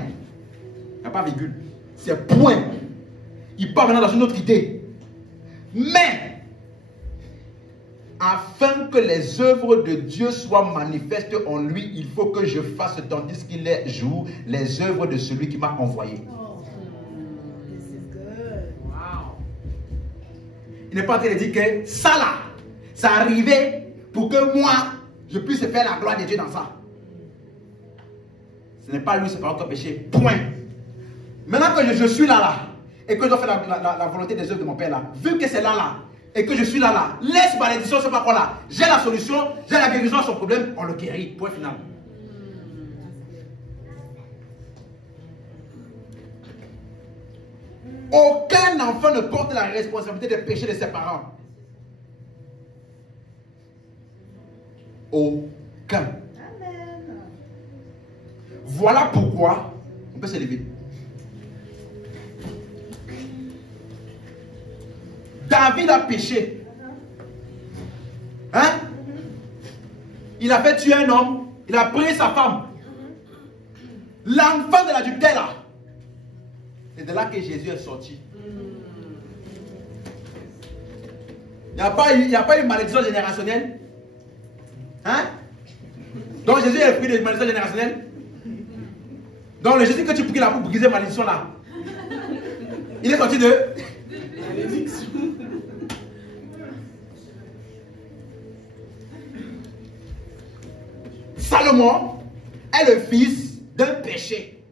Il n'y a pas virgule. C'est point. Il part maintenant dans une autre idée. Mais, afin que les œuvres de Dieu soient manifestes en lui, il faut que je fasse, tandis qu'il est jour, les œuvres de celui qui m'a envoyé. Oh, this is good. Wow. Il n'est pas en train de dire que ça là, ça arrivait pour que moi, je puisse faire la gloire de Dieu dans ça. Ce n'est pas lui, c'est pas encore péché. Point. Maintenant que je suis là, et que je dois faire la volonté des œuvres de mon Père là, vu que c'est là, et que je suis là, laisse malédiction, c'est pas quoi là. J'ai la solution, j'ai la guérison à son problème, on le guérit. Point final. Aucun enfant ne porte la responsabilité des péchés de ses parents. Aucun. Amen. Voilà pourquoi, on peut se lever. David a péché. Hein? Il a fait tuer un homme. Il a pris sa femme. L'enfant de l'adultère là. C'est de là que Jésus est sorti. Il n'y a pas eu malédiction générationnelle. Hein? Donc Jésus est le fruit de malédiction générationnelle. Donc le Jésus que tu pries là pour briser malédiction là. Il est sorti de malédiction. Salomon est le fils d'un péché.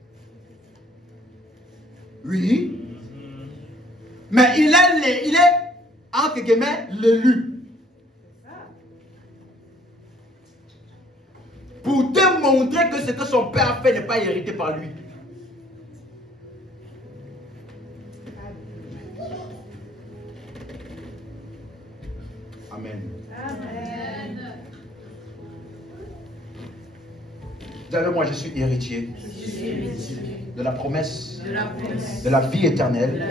Oui. Mais il est entre guillemets l'élu. Pour te montrer que ce que son père a fait n'est pas hérité par lui. Amen. Amen. Dis-le moi, je suis héritier de la promesse de la vie éternelle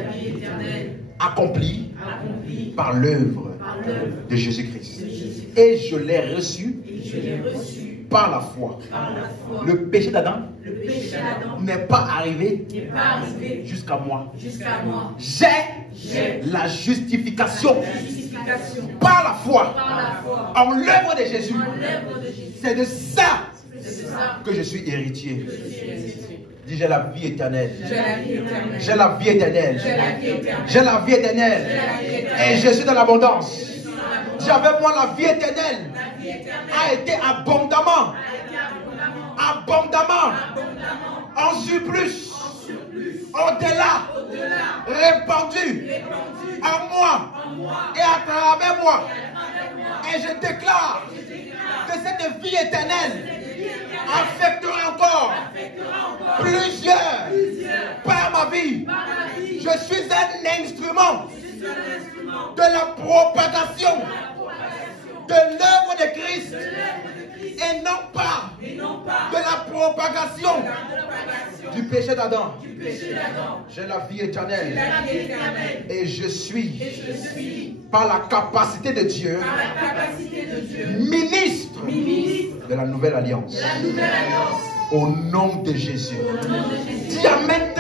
accomplie par l'œuvre de Jésus-Christ. Et je l'ai reçu par la foi. Le péché d'Adam n'est pas arrivé jusqu'à moi. J'ai la justification par la foi en l'œuvre de Jésus. C'est de ça que je suis héritier. Dis, j'ai la vie éternelle. J'ai la vie éternelle. J'ai la vie éternelle. Et je suis dans l'abondance. Dis avec moi, la vie éternelle a été abondamment, en surplus, au-delà, répandu en moi et à travers moi. Et je déclare que cette vie éternelle affectera encore plusieurs par ma vie. Je suis un instrument de la propagation de l'œuvre de Christ et non pas de la propagation du péché d'Adam. J'ai la vie éternelle et je suis par la capacité de Dieu ministre de la nouvelle alliance. Au nom de Jésus. Dis amen